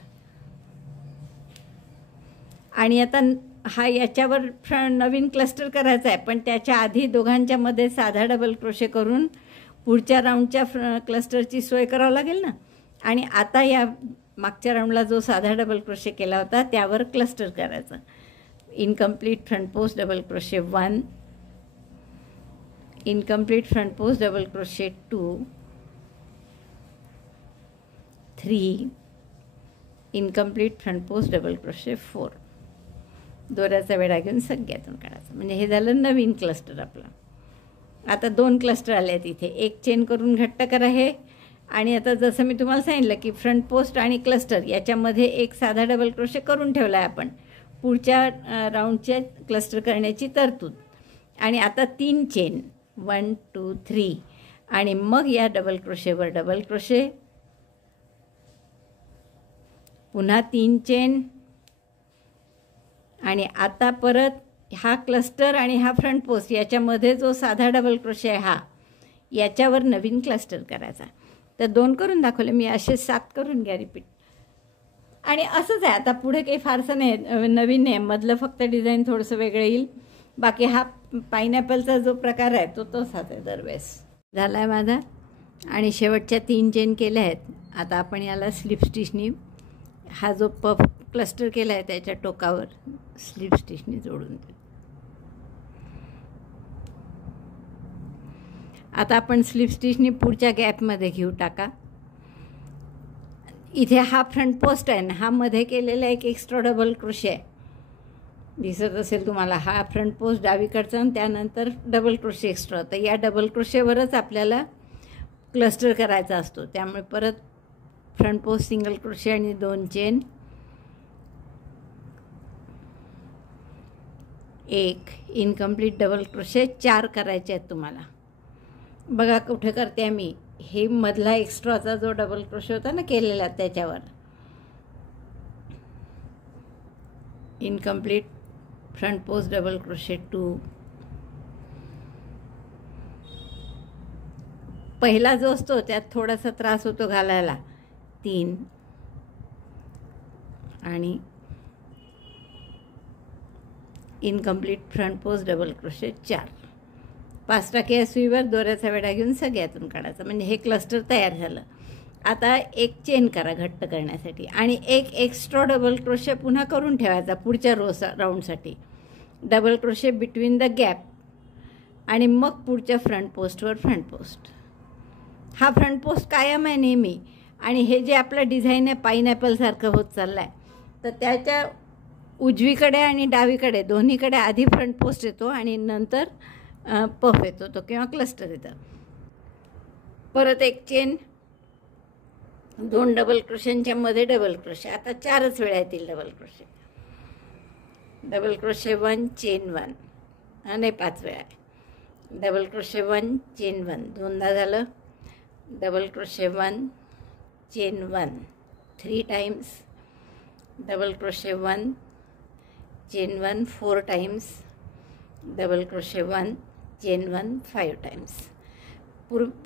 आणि आता हा याच्यावर नवीन क्लस्टर करायचा आहे, पण त्याच्या आधी दोघांच्या मध्ये साधा डबल क्रोशे करून पुढच्या राऊंडच्या क्लस्टरची सोय करावं लागेल ना. आणि आता या मागच्या राऊंडला जो साधा डबल क्रोशे केला होता त्यावर क्लस्टर करायचं. Incomplete front post double crochet 1, incomplete front post double crochet 2, 3, incomplete front post double crochet 4. दोऱ्याचा वेढा घेऊन सगळ्यातून काढायचं म्हणजे हे झालं नवीन क्लस्टर आपला. आता 2 क्लस्टर आले आहेत इथे. एक चेन करून घट्ट करा हे. आणि आता जसं मी तुम्हाला सांगितलं की फ्रंट पोस्ट आणि क्लस्टर याच्यामध्ये एक साधा डबल क्रोशे करून ठेवला आहे आपण पुढच्या राऊंडचे क्लस्टर करण्याची तरतूद. आणि आता 3 चेन 1 2 3 आणि मग या डबल क्रोशेवर डबल क्रोशे, पुन्हा 3 चेन आणि आता परत हा क्लस्टर आणि हा फ्रंट पोस्ट याच्यामध्ये जो साधा डबल क्रोशे आहे हा, याच्यावर नवीन क्लस्टर करायचा. तर 2 करून दाखवले मी, असे 7 करून घ्या रिपीट. आणि असंच आहे. आता पुढे काही फारसं नाही, नवीन नाही, मधलं फक्त डिझाईन थोडंसं वेगळं येईल. बाकी हा पायनॅपलचा जो प्रकार आहे तो तसाच आहे दरवेळेस. झाला आहे माझा. आणि शेवटच्या 3 चेन केल्या आहेत. आता आपण याला स्लिप स्टिचनी हा जो पफ क्लस्टर केला आहे त्याच्या टोकावर स्लिप स्टिचने जोडून देऊ. आता आपण स्लिप स्टिचने पुढच्या गॅपमध्ये घेऊ टाका. इथे हा फ्रंट पोस्ट आहे ना, हा मध्ये केलेला एक एक्स्ट्रा डबल क्रोशे आहे, दिसत असेल तुम्हाला. हा फ्रंट पोस्ट डावीकडचा आणि त्यानंतर डबल क्रोशे एक्स्ट्रा. तर या डबल क्रोशेवरच आपल्याला क्लस्टर करायचा असतो. त्यामुळे परत फ्रंट पोस्ट सिंगल क्रोशे आणि 2 चेन, 1 इनकम्प्लीट डबल क्रोशे, 4 करायचे आहेत तुम्हाला. बघा कुठे करते मी, हे मधला एक्स्ट्राचा जो डबल क्रोशे होता ना केलेला त्याच्यावर incomplete front post double crochet 2. पहिला जो असतो त्यात थोडासा त्रास होतो घालायला, 3 आणि incomplete front post double crochet 4. 5% या सुईवर दोऱ्याचा वेढा घेऊन सगळ्यातून काढायचा. म्हणजे हे क्लस्टर तयार झालं. आता एक चेन करा घट्ट करण्यासाठी आणि एक एक्स्ट्रा डबल क्रोशे पुन्हा करून ठेवायचा पुढच्या राऊंडसाठी. Double crochet between the gap आणि मग पुढच्या फ्रंट पोस्टवर फ्रंट पोस्ट. हा फ्रंट पोस्ट कायम आहे नेहमी. आणि हे जे आपलं डिझाईन आहे पाईनॅपलसारखं होत चाललं आहे, तर त्याच्या उजवीकडे आणि डावीकडे दोन्हीकडे आधी फ्रंट पोस्ट येतो आणि नंतर पफ येतो तो किंवा क्लस्टर येतं. परत एक चेन, 2 डबल क्रोशेंच्या मध्ये डबल क्रोशे. आता 4च वेळा येतील double crochet. Double crochet 1 chain 1 आणि 5 वेळा आहे. डबल क्रोशे 1 चेन 1 2दा झालं. Double crochet 1 chain 1 3 times. Double crochet 1 chain 1 4 times. Double crochet 1 chain 1 5 times.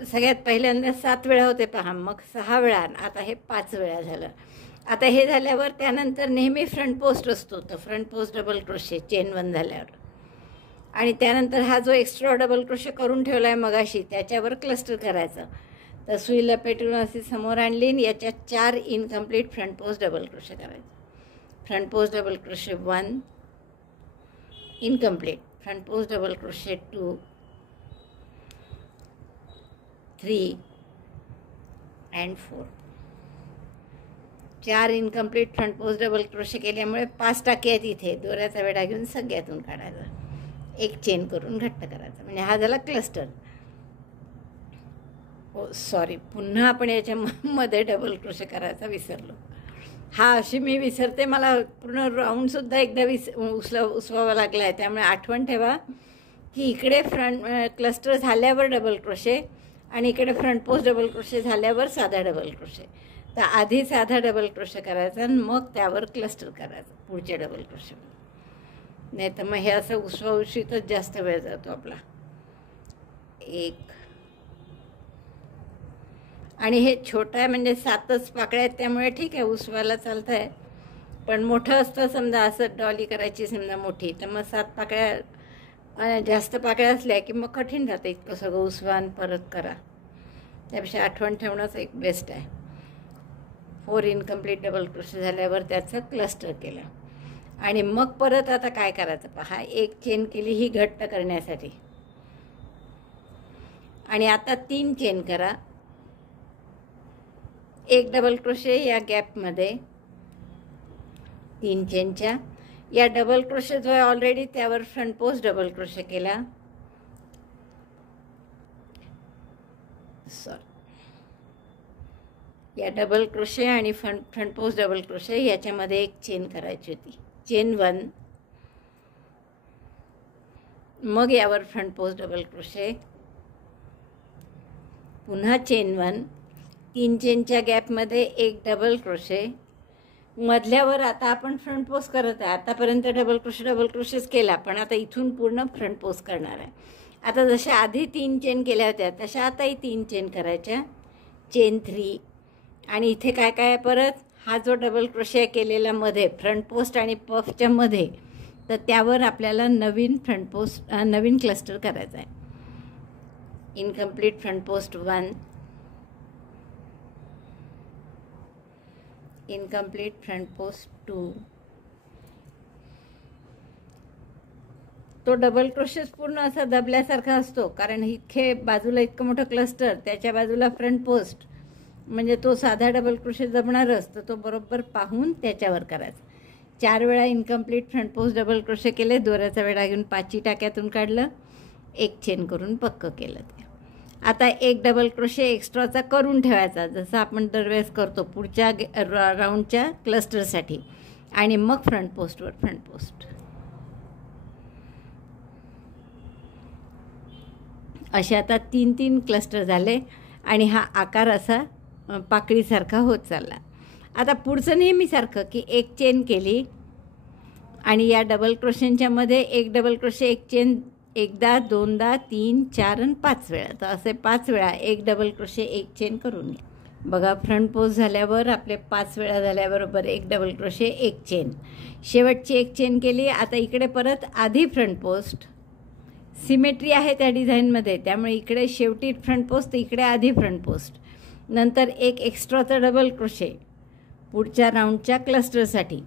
सगळ्यात पहिल्यांदा 7 वेळा होते पहा, मग 6 वेळा, आता हे 5 वेळा झालं. आता हे झाल्यावर त्यानंतर नेहमी फ्रंट पोस्ट असतो, तर front post double crochet chain 1 झाल्यावर. आणि त्यानंतर हा जो एक्स्ट्रा डबल क्रोशे करून ठेवला आहे मगाशी त्याच्यावर क्लस्टर करायचं. तर सुई लपेटून अशी समोर आणली आणि याच्यात 4 incomplete front post double crochet करायचे. Front post double crochet 1 incomplete, front post double crochet 2 3 and 4. 4 incomplete front post double crochet केल्यामुळे 5% आहेत इथे. दोऱ्याचा वेढा घेऊन सगळ्यातून काढायचा, एक चेन करून घट्ट करायचा. म्हणजे हा झाला क्लस्टर. सॉरी, पुन्हा आपण याच्यामध्ये डबल क्रोशे करायचा विसरलो. हा अशी मी विसरते, मला पूर्ण राऊंडसुद्धा एकदा उसवावा लागला आहे. त्यामुळे आठवण ठेवा की इकडे फ्रंट क्लस्टर झाल्यावर डबल क्रोशे आणि इकडे फ्रंट पोस्ट डबल क्रोशे झाल्यावर साधा डबल क्रोशे. तर आधी साधा डबल क्रोशे करायचा आणि मग त्यावर क्लस्टर करायचं पुढच्या डबल क्रोशे. नाही तर मग हे असं उसवाउशीतच जास्त वेळ जातो आपला. 1 आणि हे छोटं आहे म्हणजे 7च पाकळ्या आहेत, त्यामुळे ठीक आहे उसवायला चालतं आहे. पण मोठं असतं समजा असं डॉली करायची समजा मोठी, तर मग 7 पाकळ्या जास्त पाकळ्या असल्या की मग कठीण राहतं इतकं सगळं उसवान परत करा. त्यापेक्षा आठवण ठेवणंच एक बेस्ट आहे. 4 इनकम्प्लीट डबल क्रोशे झाल्यावर त्याचं क्लस्टर केलं आणि मग परत आता काय करायचं पहा, एक चेन केली ही घट्ट करण्यासाठी आणि आता 3 चेन करा. 1 डबल क्रोशे या गॅपमध्ये 3 चेनच्या. या डबल क्रोशे जो आहे ऑलरेडी त्यावर फ्रंट पोस्ट डबल क्रोशे केला. या डबल क्रोशे आणि फ्रंट पोस्ट डबल क्रोशे याच्यामध्ये एक चेन करायची होती, चेन 1. मग यावर फ्रंट पोस्ट डबल क्रोशे, पुन्हा चेन 1. 3 चेनच्या गॅपमध्ये एक डबल क्रोशे. मधल्यावर आता आपण फ्रंट पोस्ट करत आहे. आतापर्यंत डबल क्रोशेच केला, पण आता इथून पूर्ण फ्रंट पोस्ट करणार आहे. आता जशा आधी 3 चेन केल्या होत्या तशा आताही 3 चेन करायच्या, चेन 3. आणि इथे काय काय परत हा जो डबल क्रोशे केलेला मध्ये फ्रंट पोस्ट आणि पफच्या मध्ये, तर त्यावर आपल्याला नवीन क्लस्टर करायचा आहे. Incomplete front post 1, incomplete front post 2. तो डबल क्रोशेस पूर्ण असा दबल्यासारखा असतो, कारण इतके बाजूला इतकं मोठं क्लस्टर, त्याच्या बाजूला फ्रंट पोस्ट, म्हणजे तो साधा डबल क्रोशे जमणारच, तर तो बरोबर पाहून त्याच्यावर करायचा. 4 वेळा incomplete front post double crochet केले, दोऱ्याचा वेढा घेऊन 5 टाक्यातून काढलं, एक चेन करून पक्क केलं. ते आता एक डबल क्रोशे एक्स्ट्राचा करून ठेवायचा, जसं आपण दरवेळेस करतो पुढच्या राऊंडच्या क्लस्टरसाठी, आणि मग फ्रंट पोस्टवर फ्रंट पोस्ट. असे आता 3-3 क्लस्टर झाले आणि हा आकार असा पाकळीसारखा होत चालला. आता पुढचं नेहमीसारखं की एक चेन केली आणि या डबल क्रोशेंच्या मध्ये एक डबल क्रोशे, एक चेन, एकदा, दोनदा, 3, 4 आणि 5 वेळा. तर असे 5 वेळा एक डबल क्रोशे एक चेन करून घ्या. बघा, फ्रंट पोस्ट झाल्यावर आपले 5 वेळा झाल्याबरोबर एक डबल क्रोशे एक चेन, शेवटची एक चेन केली. आता इकडे परत आधी फ्रंट पोस्ट, सिमेट्री आहे त्या डिझाईनमध्ये, त्यामुळे इकडे शेवटी फ्रंट पोस्ट, इकडे आधी फ्रंट पोस्ट, नंतर एक एक्स्ट्राचा डबल क्रोशे पुढच्या राऊंडच्या क्लस्टरसाठी,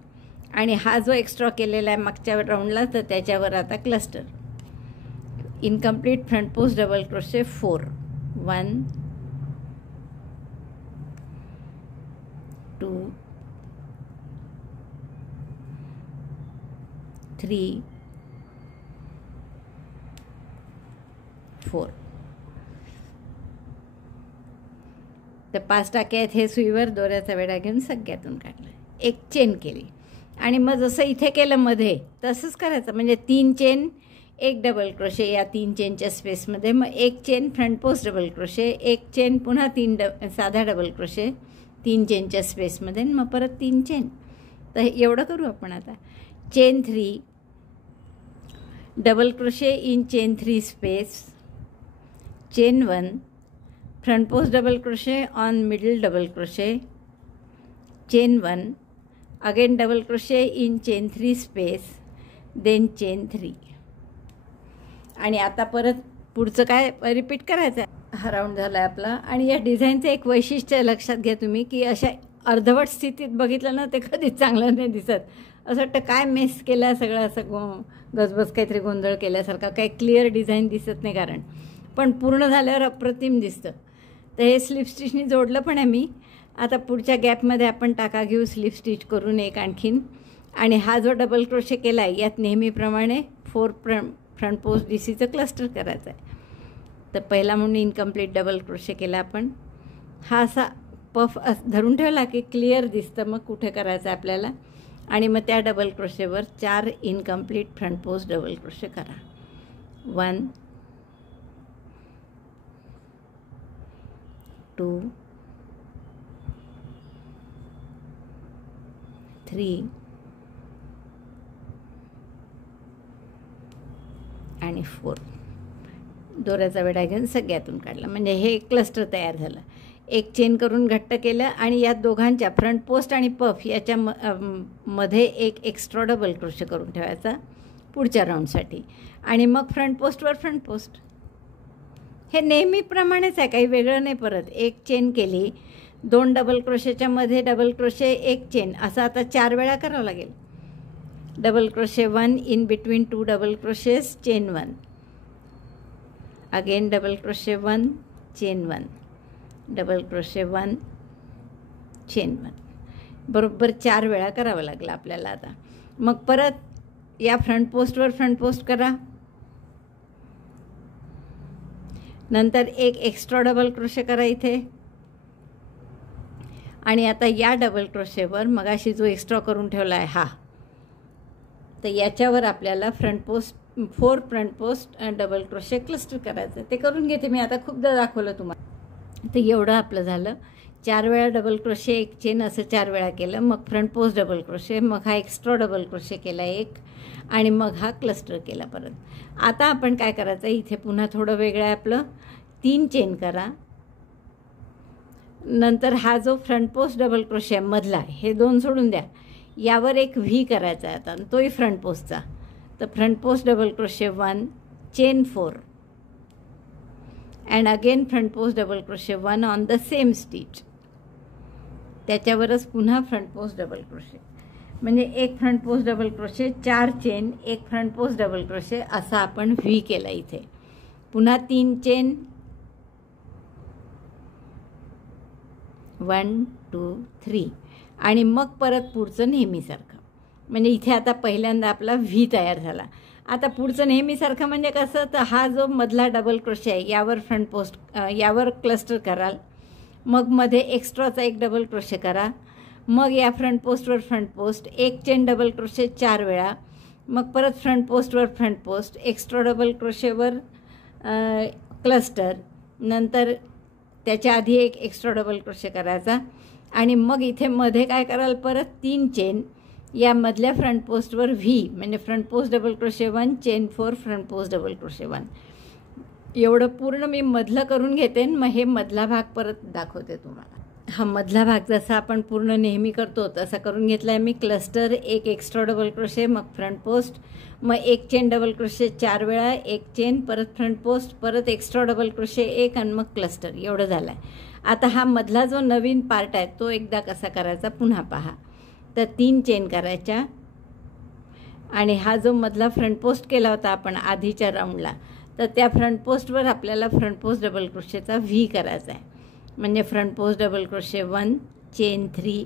आणि हा जो एक्स्ट्रा केलेला आहे मागच्या राऊंडला, तर त्याच्यावर आता cluster. Incomplete front post double crochet 4. 1 2 3 4. तर 5 टाके आहेत हे सुईवर, दोऱ्याचा वेढा घेऊन सगळ्यातून काढलं, एक चेन केली, आणि मग जसं इथे केलं मध्ये तसंच करायचं. म्हणजे 3 चेन एक डबल क्रोशे या 3 चेनच्या स्पेसमध्ये, मग एक chain front post double crochet, एक चेन पुन्हा 3 साधा डबल क्रोशे 3 चेनच्या स्पेसमध्ये, मग परत 3 चेन. तर एवढं करू आपण आता. Chain 3, double crochet in chain 3 space, chain 1, front post double crochet on middle double crochet, chain 1, again double crochet in chain 3 space, then chain 3. आणि आता परत पुढचं काय रिपीट करायचं आहे. हा राऊंड झाला आहे आपला. आणि या डिझाईनचं एक वैशिष्ट्य लक्षात घ्या तुम्ही, की अशा अर्धवट स्थितीत बघितलं ना ते कधीच चांगलं नाही दिसत. असं वाटतं काय मेस केला, सगळं असं गजबज काहीतरी गोंधळ केल्यासारखा, काही क्लिअर डिझाईन दिसत नाही, कारण पण पूर्ण झाल्यावर अप्रतिम दिसतं. तर हे स्लिप स्टिचनी जोडलं पण आहे मी. आता पुढच्या गॅपमध्ये आपण टाका घेऊ स्लिप स्टिच करून एक आणखीन, आणि हा जो डबल क्रोशे केला आहे यात नेहमीप्रमाणे 4 फ्रंट पोस्ट DCचं क्लस्टर करायचं आहे. तर पहिला म्हणून इनकम्प्लीट डबल क्रोशे केला आपण. हा असा पफ धरून ठेवला की क्लिअर दिसतं मग कुठे करायचं आहे आपल्याला, आणि मग त्या डबल क्रोशेवर 4 incomplete front post double crochet करा. 1 2 3 आणि 4. दोऱ्याचा वेढा घेऊन सगळ्यातून काढला, म्हणजे हे क्लस्टर तयार झालं. एक चेन करून घट्ट केलं, आणि या दोघांच्या फ्रंट पोस्ट आणि पफ याच्या मध्ये एक एक्स्ट्रा डबल क्रोशे करून ठेवायचा पुढच्या राऊंडसाठी, आणि मग फ्रंट पोस्टवर फ्रंट पोस्ट. हे नेहमीप्रमाणेच आहे, काही वेगळं नाही. परत एक चेन केली, 2 डबल क्रोशेच्या मध्ये डबल क्रोशे एक चेन, असं आता 4 वेळा करावं लागेल. Double crochet 1 in between 2 double crochets, chain 1, again double crochet 1, chain 1, double crochet 1, chain 1. बरोबर 4 वेळा करावं लागलं आपल्याला. आता मग परत या फ्रंट पोस्टवर फ्रंट पोस्ट करा, नंतर एक एक्स्ट्रा डबल क्रोशे करा इथे, आणि आता या डबल क्रोशेवर मगाशी जो एक्स्ट्रा करून ठेवला आहे हा, तर याच्यावर आपल्याला front post 4 front post double crochet cluster करायचं. ते करून घेते मी आता, खूपदा दाखवलं तुम्हाला. तर एवढं आपलं झालं. 4 वेळा डबल क्रोशे एक चेन असं 4 वेळा केलं, मग फ्रंट पोस्ट डबल क्रोशे, मग हा एक्स्ट्रा डबल क्रोशे केला एक, आणि मग हा क्लस्टर केला परत. आता आपण काय करायचं, इथे पुन्हा थोडं वेगळं आहे आपलं. 3 चेन करा, नंतर हा जो फ्रंट पोस्ट डबल क्रोशे मधला हे 2 सोडून द्या, यावर एक व्ही करायचा आहे आता, तोही फ्रंट पोस्टचा. तर front post double crochet 1, chain 4, and again front post double crochet 1 on the same stitch, त्याच्यावरच पुन्हा फ्रंट पोस्ट डबल क्रोशे, म्हणजे एक front post double crochet, 4 chain, एक फ्रंट पोस्ट डबल क्रोशे, असा आपण व्ही केला इथे. पुन्हा 3 चेन, 1 2 3 आणि मग परत पुढचं नेहमीसारखं. म्हणजे इथे आता पहिल्यांदा आपला व्ही तयार झाला. आता पुढचं नेहमीसारखं म्हणजे कसं, तर हा जो मधला डबल क्रोशे आहे यावर फ्रंट पोस्ट, यावर क्लस्टर कराल, मग मध्ये एक्स्ट्राचा एक डबल क्रोशे करा, मग या फ्रंट पोस्टवर फ्रंट पोस्ट, एक चेन डबल क्रोशे 4 वेळा, मग परत फ्रंट पोस्टवर फ्रंट पोस्ट, एक्स्ट्रा डबल क्रोशेवर क्लस्टर, नंतर त्याच्या आधी एक एक्स्ट्रा डबल क्रोशे करायचा आणि मग इथे मध्ये काय कराल, परत 3 चेन, या मधल्या फ्रंट पोस्टवर व्ही, म्हणजे front post double crochet 1, chain 4, front post double crochet 1. एवढं पूर्ण मी मधलं करून घेते, मग हे मधला भाग परत दाखवते तुम्हाला. हा मधला भाग जसा आपण पूर्ण नेहमी करतो तसा करून घेतला आहे मी. क्लस्टर, एक एक्स्ट्रा डबल क्रोशे, मग फ्रंट पोस्ट, मग एक चेन डबल क्रोशे 4 वेळा, एक चेन, परत फ्रंट पोस्ट, परत एक्स्ट्रा डबल क्रोशे 1 आणि मग क्लस्टर. एवढं झालं आहे. आता हा मधला जो नवीन पार्ट आहे तो एकदा कसा करायचा पुन्हा पहा. तर 3 चेन करायच्या आणि हा जो मधला फ्रंट पोस्ट केला होता आपण आधीच्या राऊंडला, तर त्या फ्रंट पोस्टवर आपल्याला फ्रंट पोस्ट डबल क्रोशेचा व्ही करायचा आहे. म्हणजे front post double crochet 1, chain 3,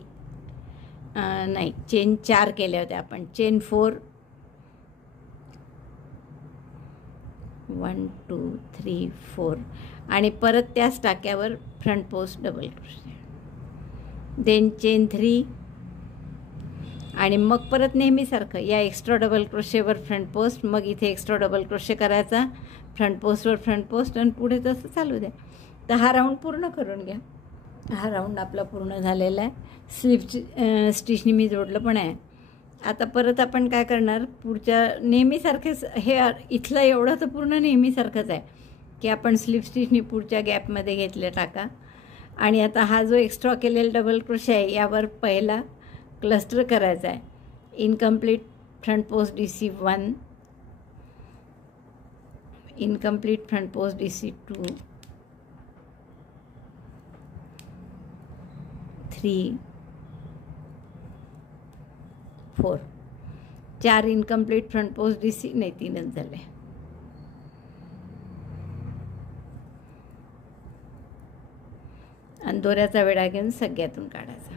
नाही चेन 4 केल्या होत्या आपण, चेन 4, 1 2 3 4 आणि परत त्याच टाक्यावर front post double crochet, then chain 3 आणि मग परत नेहमीसारखं या एक्स्ट्रा डबल क्रोशेवर फ्रंट पोस्ट, मग इथे एक्स्ट्रा डबल क्रोशे करायचा, फ्रंट पोस्टवर फ्रंट पोस्ट आणि पुढे तसं चालू द्या. तर हा राऊंड पूर्ण करून घ्या. हा राऊंड आपला पूर्ण झालेला आहे. स्लीव्ह स्टिचनी मी जोडलं पण आहे. आता परत आपण काय करणार, पुढच्या नेहमीसारखेच हे इथलं एवढं तर पूर्ण नेहमीसारखंच आहे की आपण स्लीव्ह स्टिचनी पुढच्या गॅपमध्ये घेतले टाका आणि आता हा जो एक्स्ट्रा केलेला डबल क्रोशे आहे यावर पहिला क्लस्टर करायचा आहे. Incomplete front post DC 1, incomplete front post DC 2, 3 4, 4 incomplete front post DC, नाही 3च झाले. आणि दोऱ्याचा वेढा घेऊन सगळ्यातून काढायचा.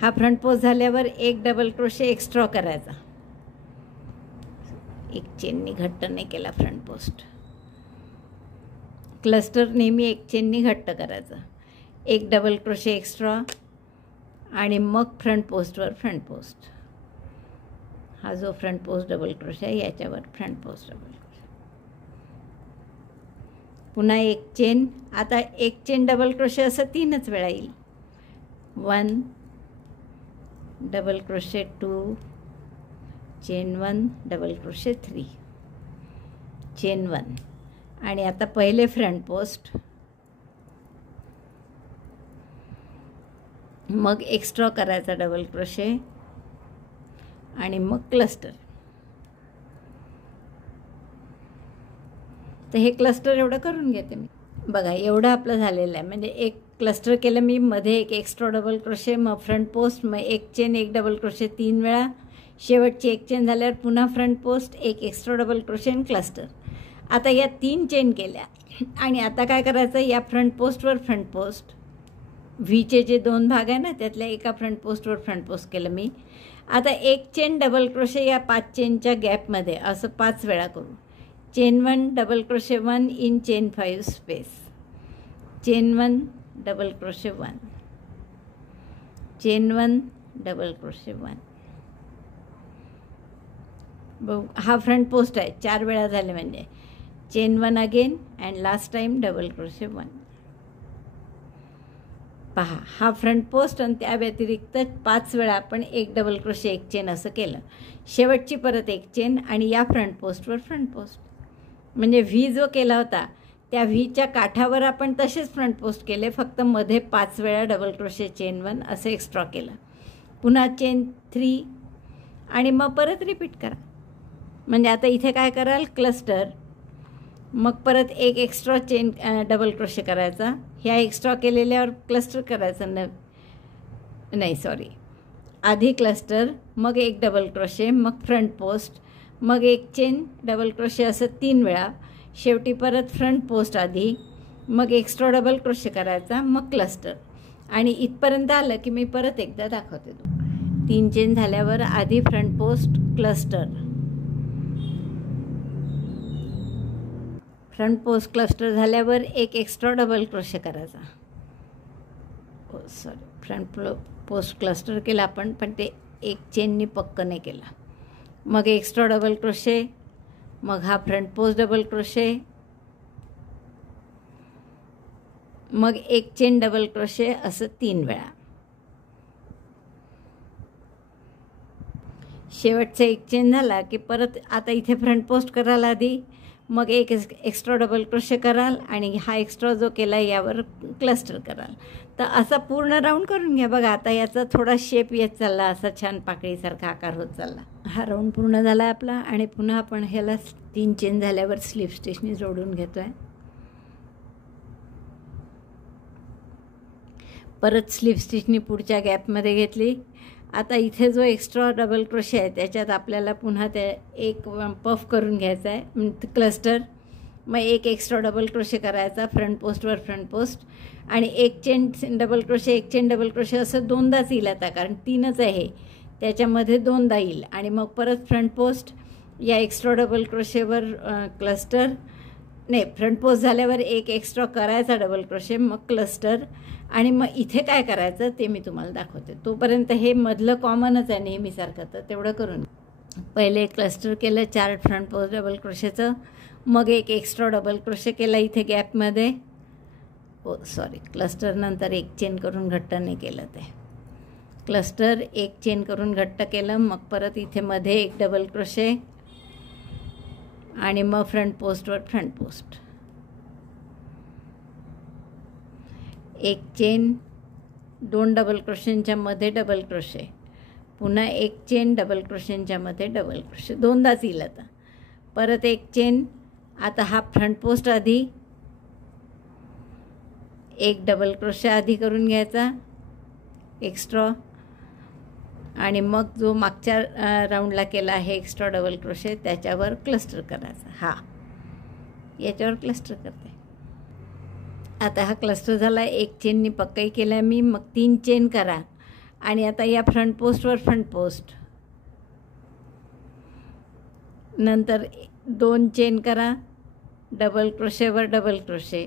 हा फ्रंट पोस्ट झाल्यावर एक डबल क्रोशे एक्स्ट्रा करायचा. एक चेननी घट्ट नाही केला फ्रंट पोस्ट. क्लस्टर नेहमी एक चेननी घट्ट करायचा. एक डबल क्रोशे एक्स्ट्रा आणि मग फ्रंट पोस्टवर फ्रंट पोस्ट. हा जो फ्रंट पोस्ट डबल क्रोशे आहे याच्यावर फ्रंट पोस्ट डबल क्रोशे. पुन्हा एक चेन. आता एक चेन डबल क्रोशे असं 3च वेळा येईल. 1 double crochet 2, chain 1, double crochet 3, chain 1 आणि आता पहिले फ्रंट पोस्ट, मग एक्स्ट्रा करायचा डबल क्रोशे आणि मग क्लस्टर. तर हे क्लस्टर एवढं करून घेते मी. बघा एवढं आपलं झालेलं आहे. म्हणजे एक क्लस्टर केलं मी, मध्ये एक एक्स्ट्रा डबल क्रोशे, मग फ्रंट पोस्ट, मग एक चेन, एक डबल क्रोशे 3 वेळा, शेवटची एक चेन झाल्यावर पुन्हा फ्रंट पोस्ट, एक एक्स्ट्रा डबल क्रोशे आणि क्लस्टर. आता या 3 चेन केल्या आणि आता काय करायचं, या फ्रंट पोस्टवर फ्रंट पोस्ट, व्हीचे जे 2 भाग आहे ना त्यातल्या एका फ्रंट पोस्टवर फ्रंट पोस्ट केलं मी. आता एक चेन डबल क्रोशे या 5 चेनच्या गॅपमध्ये असं 5 वेळा करू. Chain 1 double crochet 1 in chain 5 space, chain 1 double crochet 1, chain 1 double crochet 1. बघ हा फ्रंट पोस्ट आहे, 4 वेळा झाले म्हणजे chain 1 again and last time double crochet 1. पहा हा फ्रंट पोस्ट आणि त्या व्यतिरिक्त 5 वेळा आपण एक डबल क्रोशे एक चेन असं केलं. शेवटची परत एक चेन आणि या फ्रंट पोस्टवर फ्रंट पोस्ट. म्हणजे व्ही जो केला होता त्या व्हीच्या काठावर आपण तसेच फ्रंट पोस्ट केले, फक्त मध्ये 5 वेळा डबल क्रोशे चेन 1 असं एक्स्ट्रा केलं. पुन्हा चेन 3 आणि मग परत रिपीट करा. म्हणजे आता इथे काय कराल, क्लस्टर, मग परत एक एक्स्ट्रा चेन डबल क्रोशे करायचा, ह्या एक्स्ट्रा केलेल्यावर क्लस्टर करायचं नाही सॉरी, आधी क्लस्टर, मग एक डबल क्रोशे, मग फ्रंट पोस्ट, मग एक चेन, डबल क्रोशे, असं 3 वेळा. शेवटी परत फ्रंट पोस्ट आधी, मग एक्स्ट्रा डबल क्रोशे करायचा, मग क्लस्टर. आणि इथपर्यंत आलं की मी परत एकदा दाखवते. 3 चेन झाल्यावर आधी front post, cluster, front post cluster झाल्यावर एक एक्स्ट्रा डबल क्रोशे करायचा. सॉरी, फ्रंट पोस्ट क्लस्टर केला आपण, पण ते एक चेननी पक्क नाही केला. मग एक्स्ट्रा डबल क्रोशे, मग हा फ्रंट पोस्ट डबल क्रोशे, मग एक चेन डबल क्रोशे, असं 3 वेळा. शेवटचा एक चेन झाला की परत आता इथे फ्रंट पोस्ट कराल आधी, मग एक एक्स्ट्रा डबल क्रोशे कराल आणि हा एक्स्ट्रा जो केला यावर क्लस्टर कराल. तर असा पूर्ण राऊंड करून घ्या. बघा आता याचा थोडा शेप येत चालला, असा छान पाकळीसारखा आकार होत चालला. हा राऊंड पूर्ण झाला आपला. आणि पुन्हा आपण ह्याला 3 चेन झाल्यावर स्लिप स्टिचनी जोडून घेतो आहे. परत स्लिप स्टिचनी पुढच्या गॅपमध्ये घेतली. आता इथे जो एक्स्ट्रा डबल क्रोशे आहे त्याच्यात आपल्याला पुन्हा ते एक पफ करून घ्यायचा आहे, क्लस्टर. मग एक एक्स्ट्रा डबल क्रोशे करायचा फ्रंट पोस्टवर फ्रंट पोस्ट, आणि एक चेन डबल क्रोशे, एक चेन डबल क्रोशे, असं 2दाच येईल आता, कारण 3च आहे त्याच्यामध्ये 2दा येईल. आणि मग परत फ्रंट पोस्ट, या एक्स्ट्रा डबल क्रोशेवर क्लस्टर, नाही फ्रंट पोस्ट झाल्यावर एक एक्स्ट्रा करायचा डबल क्रोशे, मग क्लस्टर. आणि मग इथे काय करायचं ते मी तुम्हाला दाखवते. तोपर्यंत हे मधलं कॉमनच आहे नेहमीसारखं, तर तेवढं करून. पहिले क्लस्टर केलं 4 फ्रंट पोस्ट डबल क्रोशेचं, मग एक एक्स्ट्रा डबल क्रोशे केला इथे गॅपमध्ये. सॉरी, क्लस्टर नंतर एक चेन करून घट्ट नाही केलं, ते क्लस्टर एक चेन करून घट्ट केलं. मग परत इथे मध्ये एक डबल क्रोशे, आणि मग फ्रंट पोस्टवर फ्रंट पोस्ट, एक चेन, 2 डबल क्रोशेंच्या मध्ये डबल क्रोशे, पुन्हा एक चेन डबल क्रोशेंच्या मध्ये डबल क्रोशे, 2दाच येईल आता. परत एक चेन. आता हा फ्रंट पोस्ट आधी, एक डबल क्रोशे आधी करून घ्यायचा एक्स्ट्रा, आणि मग जो मागच्या राऊंडला केला आहे एक्स्ट्रा डबल क्रोशे त्याच्यावर क्लस्टर करायचा. हा याच्यावर क्लस्टर करते. आता हा क्लस्टर झाला, एक चेननी पक्काही केला मी. मग 3 चेन करा. आणि आता या फ्रंट पोस्टवर फ्रंट पोस्ट, नंतर 2 चेन करा, डबल क्रोशेवर double crochet,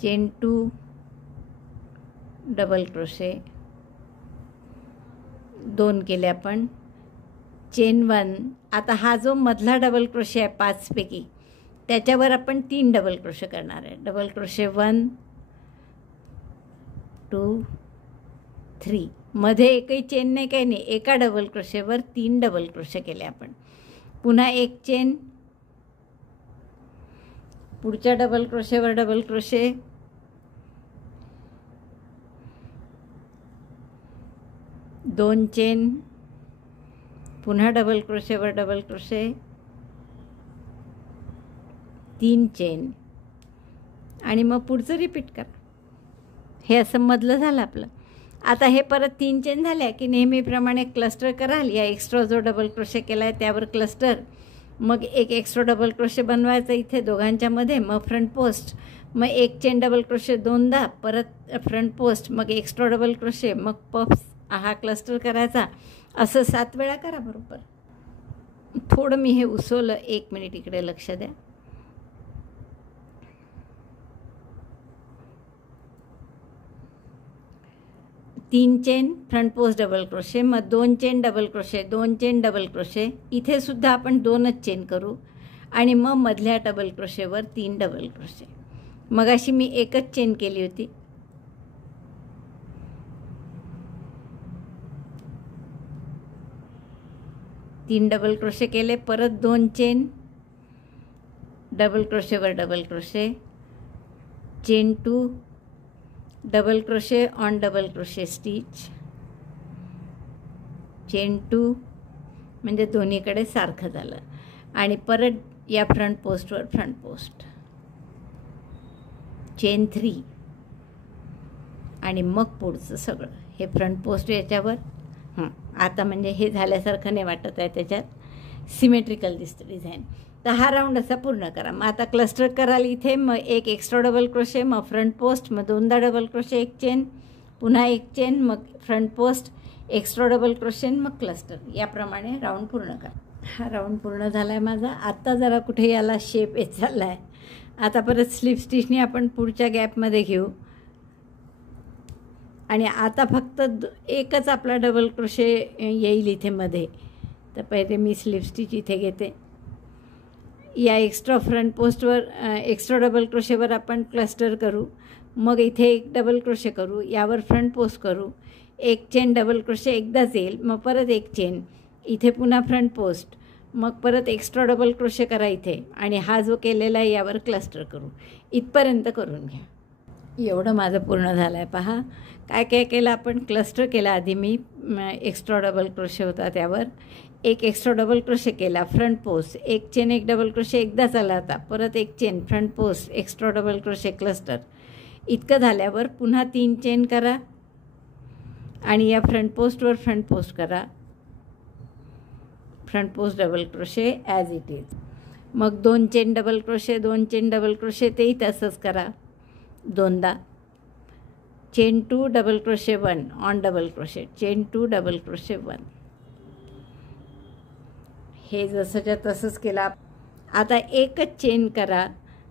chain 2, double crochet, 2 केले आपण, चेन 1. आता हा जो मधला डबल क्रोशे आहे 5 पैकी, त्याच्यावर आपण 3 डबल क्रोशे करणार आहे. Double crochet 1, 2, 3. मध्ये एकही चेन नाही, काही नाही, एका डबल क्रोशेवर 3 डबल क्रोशे केले आपण. पुन्हा एक चेन, पुढच्या डबल क्रोशेवर डबल क्रोशे, 2 चेन, पुन्हा डबल क्रोशेवर डबल क्रोशे, 3 चेन, आणि मग पुढचं रिपीट करा. हे असं मधलं झालं आपलं. आता हे परत 3 चेन झाल्या की नेहमीप्रमाणे क्लस्टर कराल. या एक्स्ट्रा जो डबल क्रोशे केला आहे त्यावर क्लस्टर, मग एक एक्स्ट्रा डबल क्रोशे बनवायचा इथे दोघांच्या मध्ये, मग फ्रंट पोस्ट, मग एक चेन डबल क्रोशे 2दा, परत फ्रंट पोस्ट, मग एक्स्ट्रा डबल क्रोशे, मग पफ्स, हा क्लस्टर करायचा. असं 7 वेळा करा बरोबर. थोडं मी हे उसवलं, 1 मिनिट इकडे लक्ष द्या. 3 chain front post double crochet, मग 2 chain double crochet, 2 chain double crochet, इथे सुद्धा आपण 2च चेन करू, आणि मग मधल्या डबल क्रोशेवर 3 डबल क्रोशे. मग अशी मी एकच चेन केली होती. तीन डबल क्रोशे केले, परत 2 चेन, डबल क्रोशेवर double crochet, chain 2, double crochet on double crochet stitch, chain 2, म्हणजे दोन्हीकडे सारखं झालं. आणि परत या फ्रंट पोस्टवर फ्रंट पोस्ट, चेन 3, आणि मग पुढचं सगळं हे फ्रंट पोस्ट याच्यावर. आता म्हणजे हे झाल्यासारखं नाही वाटत आहे, त्याच्यात सिमेट्रिकल दिसतं डिझाईन. तर हा राऊंड असा पूर्ण करा. मग आता क्लस्टर कराल इथे, मग एक एक्स्ट्रा डबल क्रोशे, मग फ्रंट पोस्ट, मग 2दा डबल क्रोशे, एक चेन, पुन्हा एक चेन, मग front post, extra double crochet, मग क्लस्टर. याप्रमाणे राऊंड पूर्ण करा. हा राऊंड पूर्ण झाला आहे माझा. आत्ता जरा कुठे याला शेप येत चालला आहे. आता परत स्लिप स्टिचने आपण पुढच्या गॅपमध्ये घेऊ आणि आता फक्त एकच आपला डबल क्रोशे येईल इथे मध्ये. तर पहिले मी स्लिप स्टिच इथे घेते. या एक्स्ट्रा फ्रंट पोस्टवर एक्स्ट्रा डबल क्रोशेवर आपण क्लस्टर करू. मग इथे एक डबल क्रोशे करू, यावर फ्रंट पोस्ट करू, एक चेन डबल क्रोशे एकदाच येईल, मग परत एक चेन, इथे पुन्हा फ्रंट पोस्ट, मग परत एक्स्ट्रा डबल क्रोशे करा इथे आणि हा जो केलेला आहे यावर क्लस्टर करू. इथपर्यंत करून घ्या. एवढं माझं पूर्ण झालं आहे. पहा काय काय केलं आपण. क्लस्टर केला आधी मी, एक्स्ट्रा डबल क्रोशे होता त्यावर एक एक्स्ट्रा डबल क्रोशे केला, फ्रंट पोस्ट, एक चेन एक डबल क्रोशे एकदाच आला होता, परत एक chain, front post, extra double crochet, cluster. इतकं झाल्यावर पुन्हा 3 चेन करा आणि या फ्रंट पोस्टवर फ्रंट पोस्ट करा, front post double crochet as it is. मग 2 chain double crochet, 2 chain double crochet, तेही तसंच करा 2दा. Chain 2 double crochet 1 on double crochet, chain 2 double crochet 1. हे जसंच्या तसंच केला. आता एकच चेन करा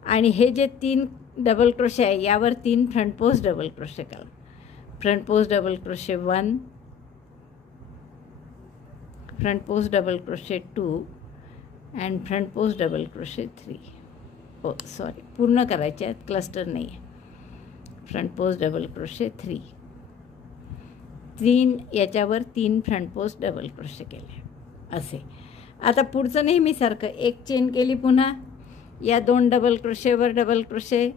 आणि हे जे 3 डबल क्रोशे आहे यावर 3 फ्रंट पोस्ट डबल क्रोशे करा. Front post double crochet 1, front post double crochet 2 and front post double crochet 3. हो सॉरी, पूर्ण करायचे आहेत, क्लस्टर नाही आहे. फ्रंट पोस्ट डबल क्रोशे 3 याच्यावर 3 फ्रंट पोस्ट डबल क्रोशे केले असे. आता पुढचं नेहमीसारखं एक चेन केली, पुन्हा या 2 डबल क्रोशेवर डबल क्रोशे.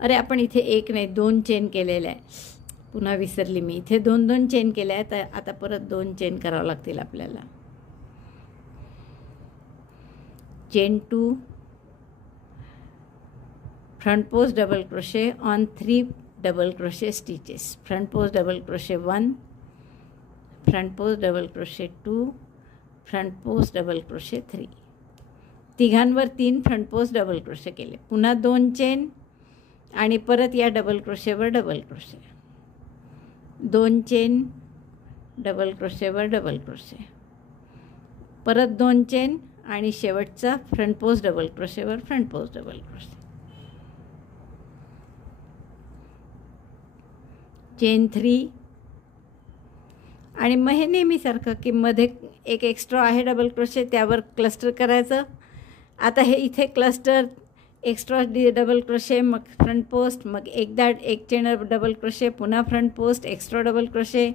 अरे आपण इथे एक नाही 2 चेन केलेल्या आहे, पुन्हा विसरली मी. इथे 2 चेन केल्या आहेत, आता परत 2 चेन करावं लागतील आपल्याला. Chain 2 front post double crochet on 3 double crochet stitches, front post double crochet 1, front post double crochet 2, front post double crochet 3. तिघांवर 3 फ्रंट पोस्ट डबल क्रोशे केले, पुन्हा 2 चेन आणि परत या डबल क्रोशेवर डबल क्रोशे, 2 चेन डबल क्रोशेवर double crochet, परत 2 chain आणि शेवटचा फ्रंट पोस्ट डबल क्रोशेवर front post double crochet. Chain 3 आणि मग हे नेहमीसारखं की मध्ये एक एक्स्ट्रा आहे डबल क्रोशे, त्यावर क्लस्टर करायचं. आता हे इथे क्लस्टर एक्स्ट्रा डबल क्रोशे, मग फ्रंट पोस्ट, मग एकदा एक चेन डबल क्रोशे, पुन्हा front post, extra double crochet,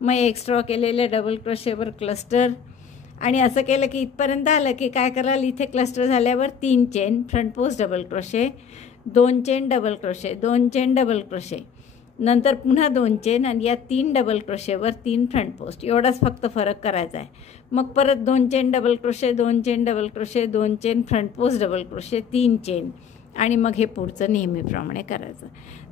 मग एक्स्ट्रा केलेल्या डबल क्रोशेवर क्लस्टर. आणि असं केलं की इथपर्यंत आलं की काय कराल, इथे क्लस्टर झाल्यावर 3 chain, front post double crochet, 2 chain double crochet, 2 chain double crochet, नंतर पुन्हा 2 चेन आणि या 3 डबल क्रोशेवर 3 फ्रंट पोस्ट. एवढाच फक्त फरक करायचा आहे. मग परत 2 chain double crochet, 2 chain double crochet, 2 chain front post double crochet, 3 chain आणि मग हे पुढचं नेहमीप्रमाणे करायचं.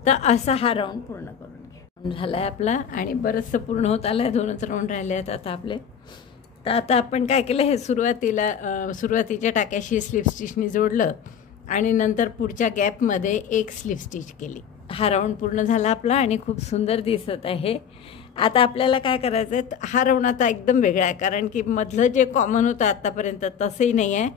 तर असा हा राऊंड पूर्ण करून घ्या. झाला आहे आपला आणि बरंचसं पूर्ण होत आलं आहे. 2च राऊंड राहिले आहेत आता आपले. तर आता आपण काय केलं, हे सुरुवातीच्या टाक्याशी स्लिप स्टिचनी जोडलं आणि नंतर पुढच्या गॅपमध्ये एक स्लिप स्टिच केली. हा राऊंड पूर्ण झाला आपला आणि खूप सुंदर दिसत आहे. आता आपल्याला काय करायचं आहे, हा राऊंड आता एकदम वेगळा आहे, कारण की मधलं जे कॉमन होतं आत्तापर्यंत तसंही नाही आहे,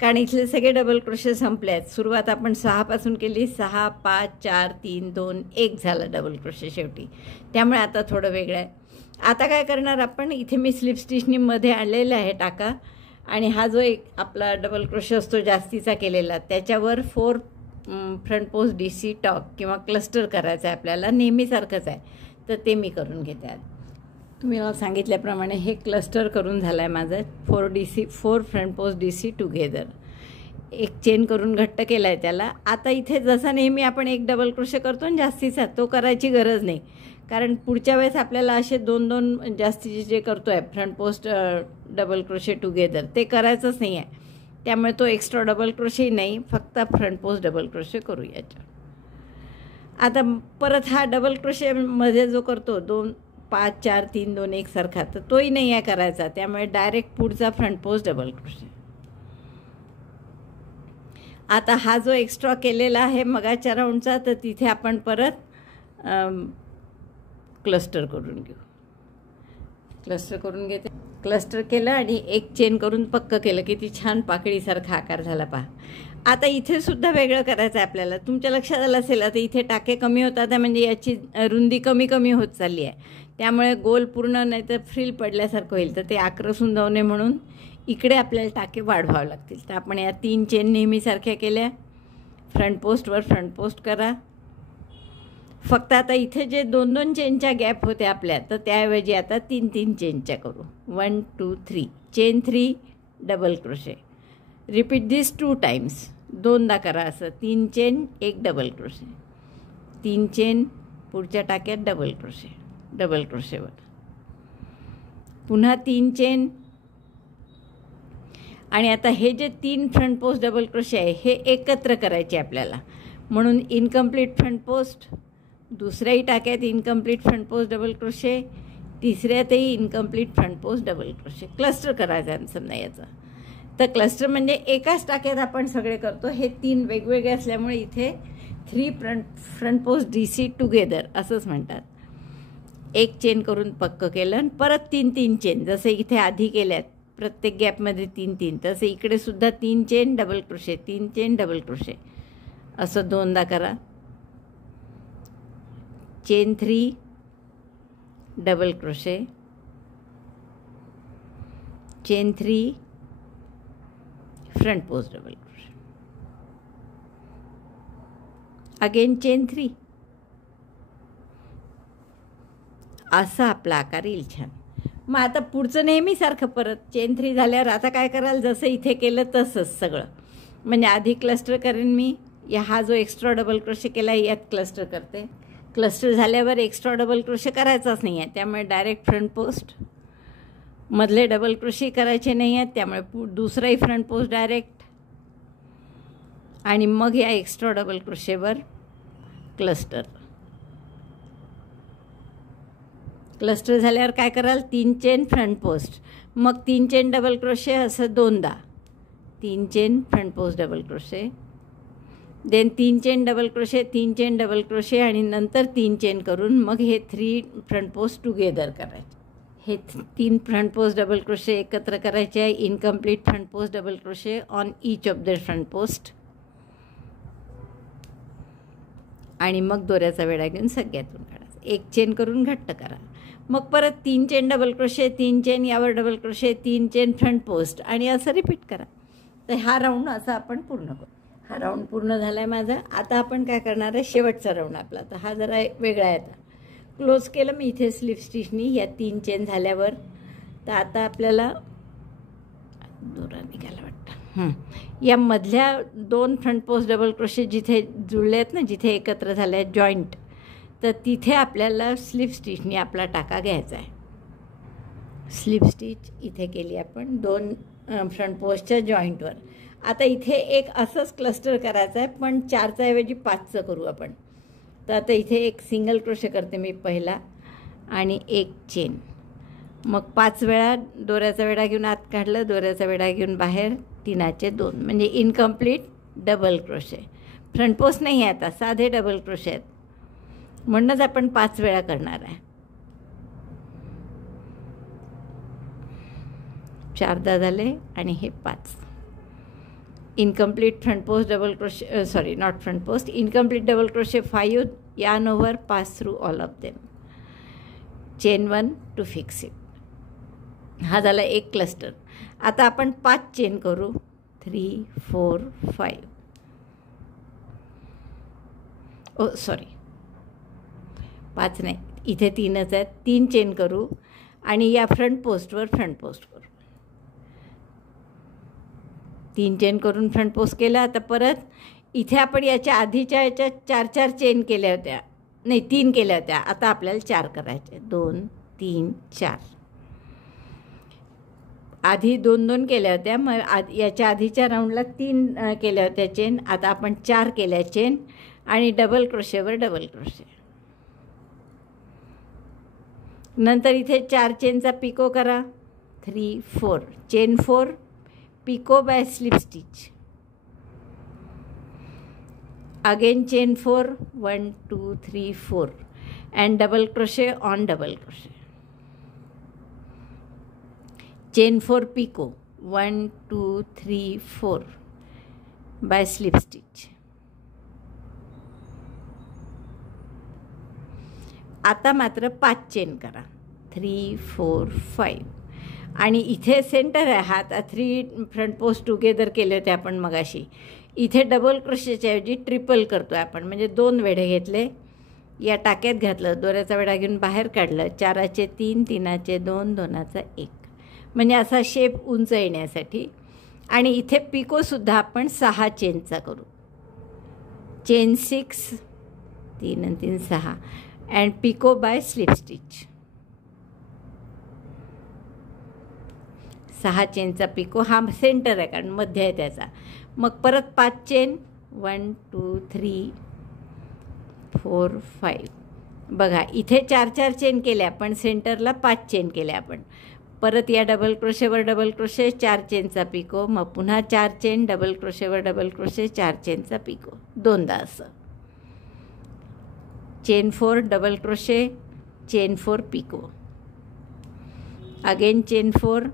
कारण इथले सगळे डबल क्रोशे संपले आहेत. सुरुवात आपण 6 पासून केली, 6, 5, 4, 3, 2, 1 झालं डबल क्रोशे शेवटी. त्यामुळे आता थोडं वेगळं आहे. आता काय करणार आपण, इथे मी स्लिप स्टिचनी मध्ये आणलेला आहे टाका आणि हा जो एक आपला डबल क्रोशे असतो जास्तीचा केलेला, त्याच्यावर 4 फ्रंट पोस्ट DC टॉप किंवा क्लस्टर करायचं आहे आपल्याला, नेहमीसारखंच आहे. तर ते मी करून घेते. आज तुम्ही मला सांगितल्याप्रमाणे हे क्लस्टर करून झालं आहे माझं. 4 फ्रंट पोस्ट DC टुगेदर, एक चेन करून घट्ट केला आहे त्याला. आता इथे जसा नेहमी आपण एक डबल क्रोशे करतो ना जास्तीचा, तो करायची गरज नाही, कारण पुढच्या वेळेस आपल्याला असे 2 जास्तीचे जे करतो आहे front post double crochet together, ते करायचंच नाही आहे. त्यामुळे तो एक्स्ट्रा डबल क्रोशे नाही, फक्त फ्रंट पोस्ट डबल क्रोशे करू याच्या. आता परत हा डबल क्रोशे मध्ये जो करतो 2 5 4 3 2 1 सारखा, तर तोही नाही आहे करायचा, त्यामुळे डायरेक्ट पुढचा फ्रंट पोस्ट डबल क्रोशे. आता हा जो एक्स्ट्रा केलेला आहे मगाच्या राऊंडचा, तर तिथे आपण परत क्लस्टर करून घेऊ. क्लस्टर करून घेते. क्लस्टर केलं आणि एक चेन करून पक्क केलं. किती छान पाकळीसारखा आकार झाला पहा. आता इथे सुद्धा वेगळं करायचं आहे आपल्याला. तुमच्या लक्षात आलं असेल आता इथे टाके कमी होतात आहे, म्हणजे याची रुंदी कमी कमी होत चालली आहे, त्यामुळे गोल पूर्ण नाही तर फ्रिल पडल्यासारखं होईल. तर ते आक्रसून जाऊ नये म्हणून इकडे आपल्याला टाके वाढवावे लागतील. तर आपण या 3 चेन नेहमीसारख्या केल्या. फ्रंट पोस्टवर फ्रंट पोस्ट करा. फक्त आता इथे जे 2-2 चेनच्या गॅप होत्या आपल्या, तर त्याऐवजी आता 3-3 चेनच्या करू. 1 2 3 चेन 3 डबल क्रोशे. रिपीट दिस 2 टाइम्स. 2दा करा असं. 3 चेन 1 डबल क्रोशे, 3 चेन पुढच्या टाक्यात डबल क्रोशे, डबल क्रोशेवर पुन्हा 3 चेन. आणि आता हे जे 3 फ्रंट पोस्ट डबल क्रोशे आहे हे एकत्र करायचे आपल्याला, म्हणून इनकम्प्लीट फ्रंट पोस्ट, दुसऱ्याही टाक्यात incomplete front post double crochet, तिसऱ्यातही incomplete front post double crochet. Cluster करायचं आहे समजा याचं. तर क्लस्टर म्हणजे एकाच टाक्यात आपण सगळे करतो. हे 3 वेगवेगळे असल्यामुळे इथे 3 फ्रंट पोस्ट DC टुगेदर असंच म्हणतात. एक चेन करून पक्क केलं आणि परत 3-3 चेन, जसं इथे आधी केल्यात प्रत्येक गॅपमध्ये 3-3, तसं इकडे सुद्धा 3 chain double crochet, 3 chain double crochet असं 2दा करा. Chain 3 double crochet, chain 3 front post double crochet, again chain 3. असा आपला आकार येईल छान. मग आता पुढचं नेहमीसारखं परत चेन 3 झाल्यावर आता काय कराल, जसं इथे केलं तसंच सगळं. म्हणजे आधी क्लस्टर करेन मी, हा जो एक्स्ट्रा डबल क्रोशे केला आहे यात क्लस्टर करते. क्लस्टर झाल्यावर एक्स्ट्रा डबल क्रोशे करायचाच नाही आहे, त्यामुळे डायरेक्ट फ्रंट पोस्ट. मधले डबल क्रोशे करायचे नाही आहेत, त्यामुळे दुसराही फ्रंट पोस्ट डायरेक्ट. आणि मग या एक्स्ट्रा डबल क्रोशेवर क्लस्टर. क्लस्टर झाल्यावर काय कराल, 3 चेन फ्रंट पोस्ट, मग 3 चेन डबल क्रोशे असं 2दा. 3 chain front post double crochet, then 3 chain double crochet, 3 chain double crochet आणि नंतर 3 चेन करून मग हे 3 फ्रंट पोस्ट टुगेदर करायचे. हे 3 फ्रंट पोस्ट डबल क्रोशे एकत्र करायचे आहे. Incomplete front post double crochet on each of the front post. आणि मग दोऱ्याचा वेढा घेऊन सगळ्यातून काढायचा. एक चेन करून घट्ट करा. मग परत 3 चेन डबल क्रोशे, 3 चेन यावर double crochet, 3 chain front post आणि असं रिपीट करा. तर हा राऊंड असा आपण पूर्ण करू. हा राऊंड पूर्ण झाला आहे माझा. आता आपण काय करणार आहे, शेवटचा राऊंड आपला. तर हा जरा वेगळा आहे. आता क्लोज केलं मी इथे स्लिप स्टिचनी या 3 चेन झाल्यावर. तर आता आपल्याला दोरा निघाला वाटतं. या मधल्या 2 फ्रंट पोस्ट डबल क्रोशे जिथे जुळले आहेत ना, जिथे एकत्र झाले आहेत जॉईंट, तर तिथे आपल्याला स्लिप स्टिचनी आपला टाका घ्यायचा आहे. स्लिप स्टिच इथे केली आपण 2 फ्रंट पोस्टच्या जॉईंटवर. आता इथे एक असंच क्लस्टर करायचं आहे, पण 4चा ऐवजी 5चं करू आपण. तर आता इथे एक सिंगल क्रोशे करते मी पहिला आणि एक चेन, मग 5 वेळा दोऱ्याचा वेढा घेऊन आत काढलं, दोऱ्याचा वेढा घेऊन बाहेर, 3चे 2 म्हणजे incomplete double crochet. Front post नाही आहे आता, साधे डबल क्रोशे आहेत, म्हणूनच आपण 5 वेळा करणार आहे. 4दा झाले आणि हे 5. Incomplete front post double crochet, sorry not front post, incomplete double crochet 5 yarn over, pass through all of them, chain 1 to fix it. हा झाला एक क्लस्टर. आता आपण 5 चेन करू. 3 4 5. ओ सॉरी 5 नाही, इथे 3च आहेत. 3 चेन करू आणि या फ्रंट पोस्टवर फ्रंट पोस्ट करू. 3 चेन करून फ्रंट पोस्ट केला. आता परत इथे आपण याच्या आधीच्या याच्या 4 चेन केल्या होत्या, नाही 3 केल्या होत्या. आता आपल्याला 4 करायचे. 2 3 4. आधी 2 केल्या होत्या, मग याच्या आधीच्या राऊंडला 3 केल्या होत्या चेन. आता आपण 4 केल्या चेन आणि डबल क्रोशेवर डबल क्रोशे. नंतर इथे 4 चेनचा पिको करा. 3 4 chain 4 picot by slip stitch. Again chain 4 1 2 3 4 and double crochet on double crochet. Chain 4 picot 1 2 3 4 by slip stitch. आता मात्र 5 चेन करा. 3 4 5 आणि इथे सेंटर आहे हा. आता 3 फ्रंट पोस्ट टुगेदर केले होते आपण मगाशी. इथे डबल क्रोशेच्या ऐवजी ट्रिपल करतोय आपण. म्हणजे 2 वेढे घेतले, या टाक्यात घातलं, दोऱ्याचा वेढा घेऊन बाहेर काढलं. 4चे 3 3चे 2 2चा 1 म्हणजे असा शेप उंच येण्यासाठी. आणि इथे पिकोसुद्धा आपण 6 चेनचा करू. चेन 6 3 आणि 3 6 and picot by slip stitch. 6 चेनचा पिको हा सेंटर आहे कारण मध्य आहे त्याचा. मग परत 5 चेन 1 2 3 4 5. बघा इथे 4 4 चेन केल्या पण सेंटरला 5 चेन केल्या आपण. परत या डबल क्रोशेवर डबल क्रोशे 4 चेनचा पिको. मग पुन्हा 4 चेन डबल क्रोशेवर डबल क्रोशे 4 चेनचा पिको. 2दा असं. Chain 4 double crochet chain 4 picot. Again chain 4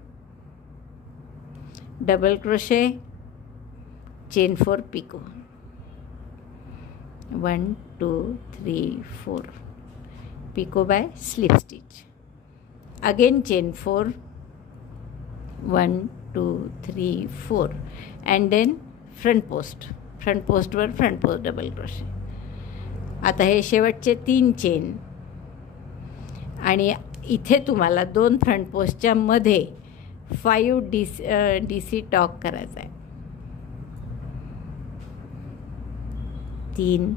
double crochet chain 4 picot. 1 2 3 4 picot by slip stitch. Again chain 4 1 2 3 4 and then front पोस्टवर फ्रंट पोस्ट डबल क्रोशे. आता हे शेवटचे 3 चेन आणि इथे तुम्हाला 2 फ्रंट पोस्टच्या मध्ये 5 DC टॉक करायचा आहे. 3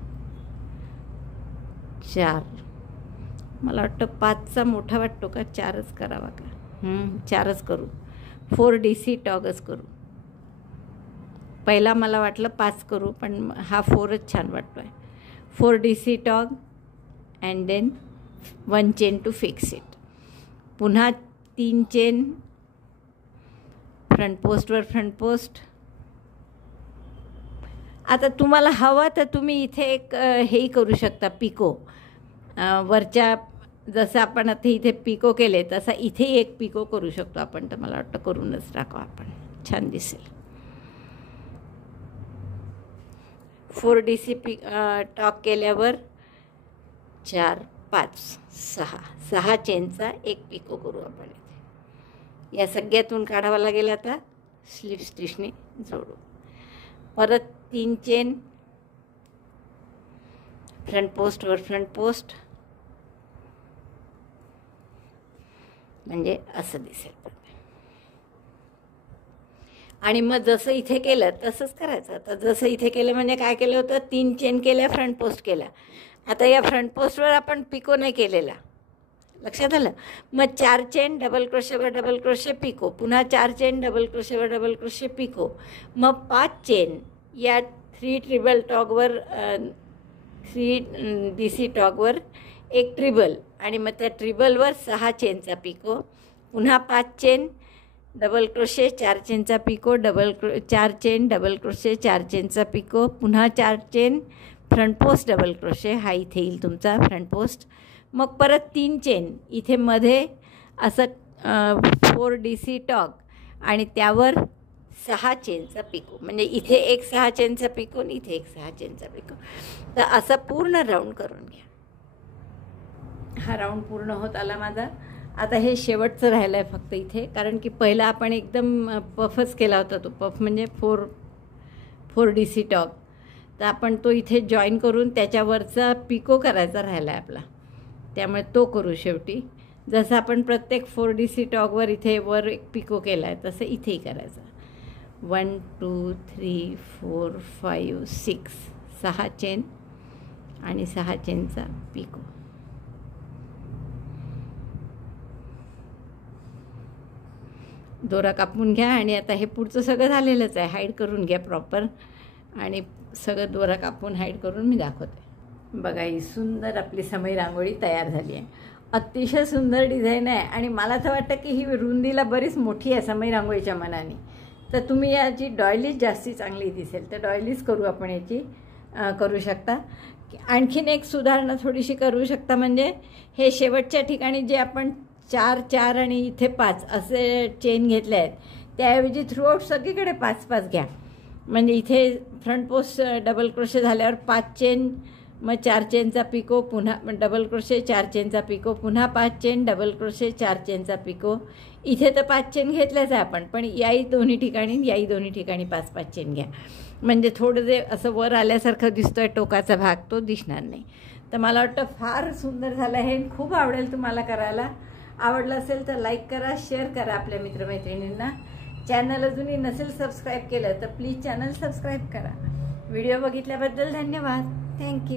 4 मला वाटतं 5चा मोठा वाटतो का 4च करावा का. 4च करू. 4 DC टॉगच करू. पहिला मला वाटलं 5 करू पण हा 4च छान वाटतो आहे. 4 DC tog and then 1 chain to fix it. पुन्हा 3 चेन फ्रंट पोस्टवर फ्रंट पोस्ट. आता तुम्हाला हवा तर तुम्ही इथे एक हेही करू शकता पिको. वरच्या जसं आपण आता इथे पिको केले तसा इथेही एक पिको करू शकतो आपण. तर मला वाटतं करूनच टाकावं आपण, छान दिसेल. 4 DC टॉक केल्यावर 4 5 6 चेनचा एक पिको करू आपण इथे. या सगळ्यातून काढावा लागेल. आता स्लिप स्टिचने जोडू. परत 3 चेन फ्रंट पोस्टवर फ्रंट पोस्ट म्हणजे असं दिसेल. आणि मग जसं इथे केलं तसंच करायचं. आता जसं इथे केलं म्हणजे काय केलं होतं, 3 चेन केल्या फ्रंट पोस्ट केल्या. आता या फ्रंट पोस्टवर आपण पिको नाही केलेला, लक्षात आलं. मग 4 चेन डबल क्रोशेवर डबल क्रोशे पिको. पुन्हा 4 चेन डबल क्रोशेवर डबल क्रोशे पिको. मग 5 चेन या 3 ट्रिबल टॉगवर 3 DC टॉगवर एक ट्रिबल आणि मग त्या ट्रिबलवर 6 चेनचा पिको. पुन्हा 5 चेन डबल क्रोशे 4 चेनचा पिको. 4 चेन डबल क्रोशे 4 चेनचा पिको. पुन्हा 4 chain front post double crochet. हा इथे येईल तुमचा फ्रंट पोस्ट. मग परत 3 चेन इथे मध्ये असं 4 DC टॉग आणि त्यावर 6 चेनचा पिको. म्हणजे इथे एक 6 चेनचा पिको आणि इथे एक 6 चेनचा पिको. तर असा पूर्ण राऊंड करून घ्या. हा राऊंड पूर्ण होत आला माझा. आता हे शेवटचं राहिलं आहे फक्त इथे, कारण की पहिला आपण एकदम पफच केला होता. तो पफ म्हणजे 4 DC टॉग. तर आपण तो इथे जॉईन करून त्याच्यावरचा पिको करायचा राहिला आहे आपला, त्यामुळे तो करू शेवटी. जसं आपण प्रत्येक 4 DC टॉगवर इथे वर एक पिको केला आहे तसं इथेही करायचं. 1 2 3 4 5 6 चेन आणि 6 चेनचा पिको. दोरा कापून घ्या आणि आता हे पुढचं सगळं झालेलंच आहे. हाईड करून घ्या प्रॉपर आणि सगळं दोरा कापून हाईड करून मी दाखवते. बघा, ही सुंदर आपली समय रांगोळी तयार झाली आहे. अतिशय सुंदर डिझाईन आहे आणि मला तर वाटतं की ही रुंदीला बरीच मोठी आहे समय रांगोळीच्या मनाने. तर तुम्ही याची डॉयलीच जास्ती चांगली दिसेल तर डॉयलीच करू आपण याची करू शकता. आणखीन एक सुधारणा थोडीशी करू शकता, म्हणजे हे शेवटच्या ठिकाणी जे आपण 4 4 आणि इथे 5 असे चेन घेतले आहेत त्याऐवजी थ्रूआउट सगळीकडे 5 5 घ्या. म्हणजे इथे फ्रंट पोस्ट डबल क्रोशे झाल्यावर 5 चेन, मग 4 चेनचा पिको, पुन्हा डबल क्रोशे 4 चेनचा पिको, पुन्हा 5 चेन डबल क्रोशे 4 चेनचा पिको. इथे तर 5 चेन घेतल्याच आहे आपण, पण याही दोन्ही ठिकाणी 5 5 चेन घ्या. म्हणजे थोडं जे असं वर आल्यासारखं दिसतोय टोकाचा भाग तो दिसणार नाही. तर मला वाटतं फार सुंदर झालं हे, खूप आवडेल तुम्हाला करायला. आवडलं असेल तर लाईक करा, शेअर करा आपल्या मित्रमैत्रिणींना. चॅनल अजूनही नसेल सबस्क्राईब केलं तर प्लीज चॅनल सबस्क्राईब करा. व्हिडिओ बघितल्याबद्दल धन्यवाद. थँक्यू.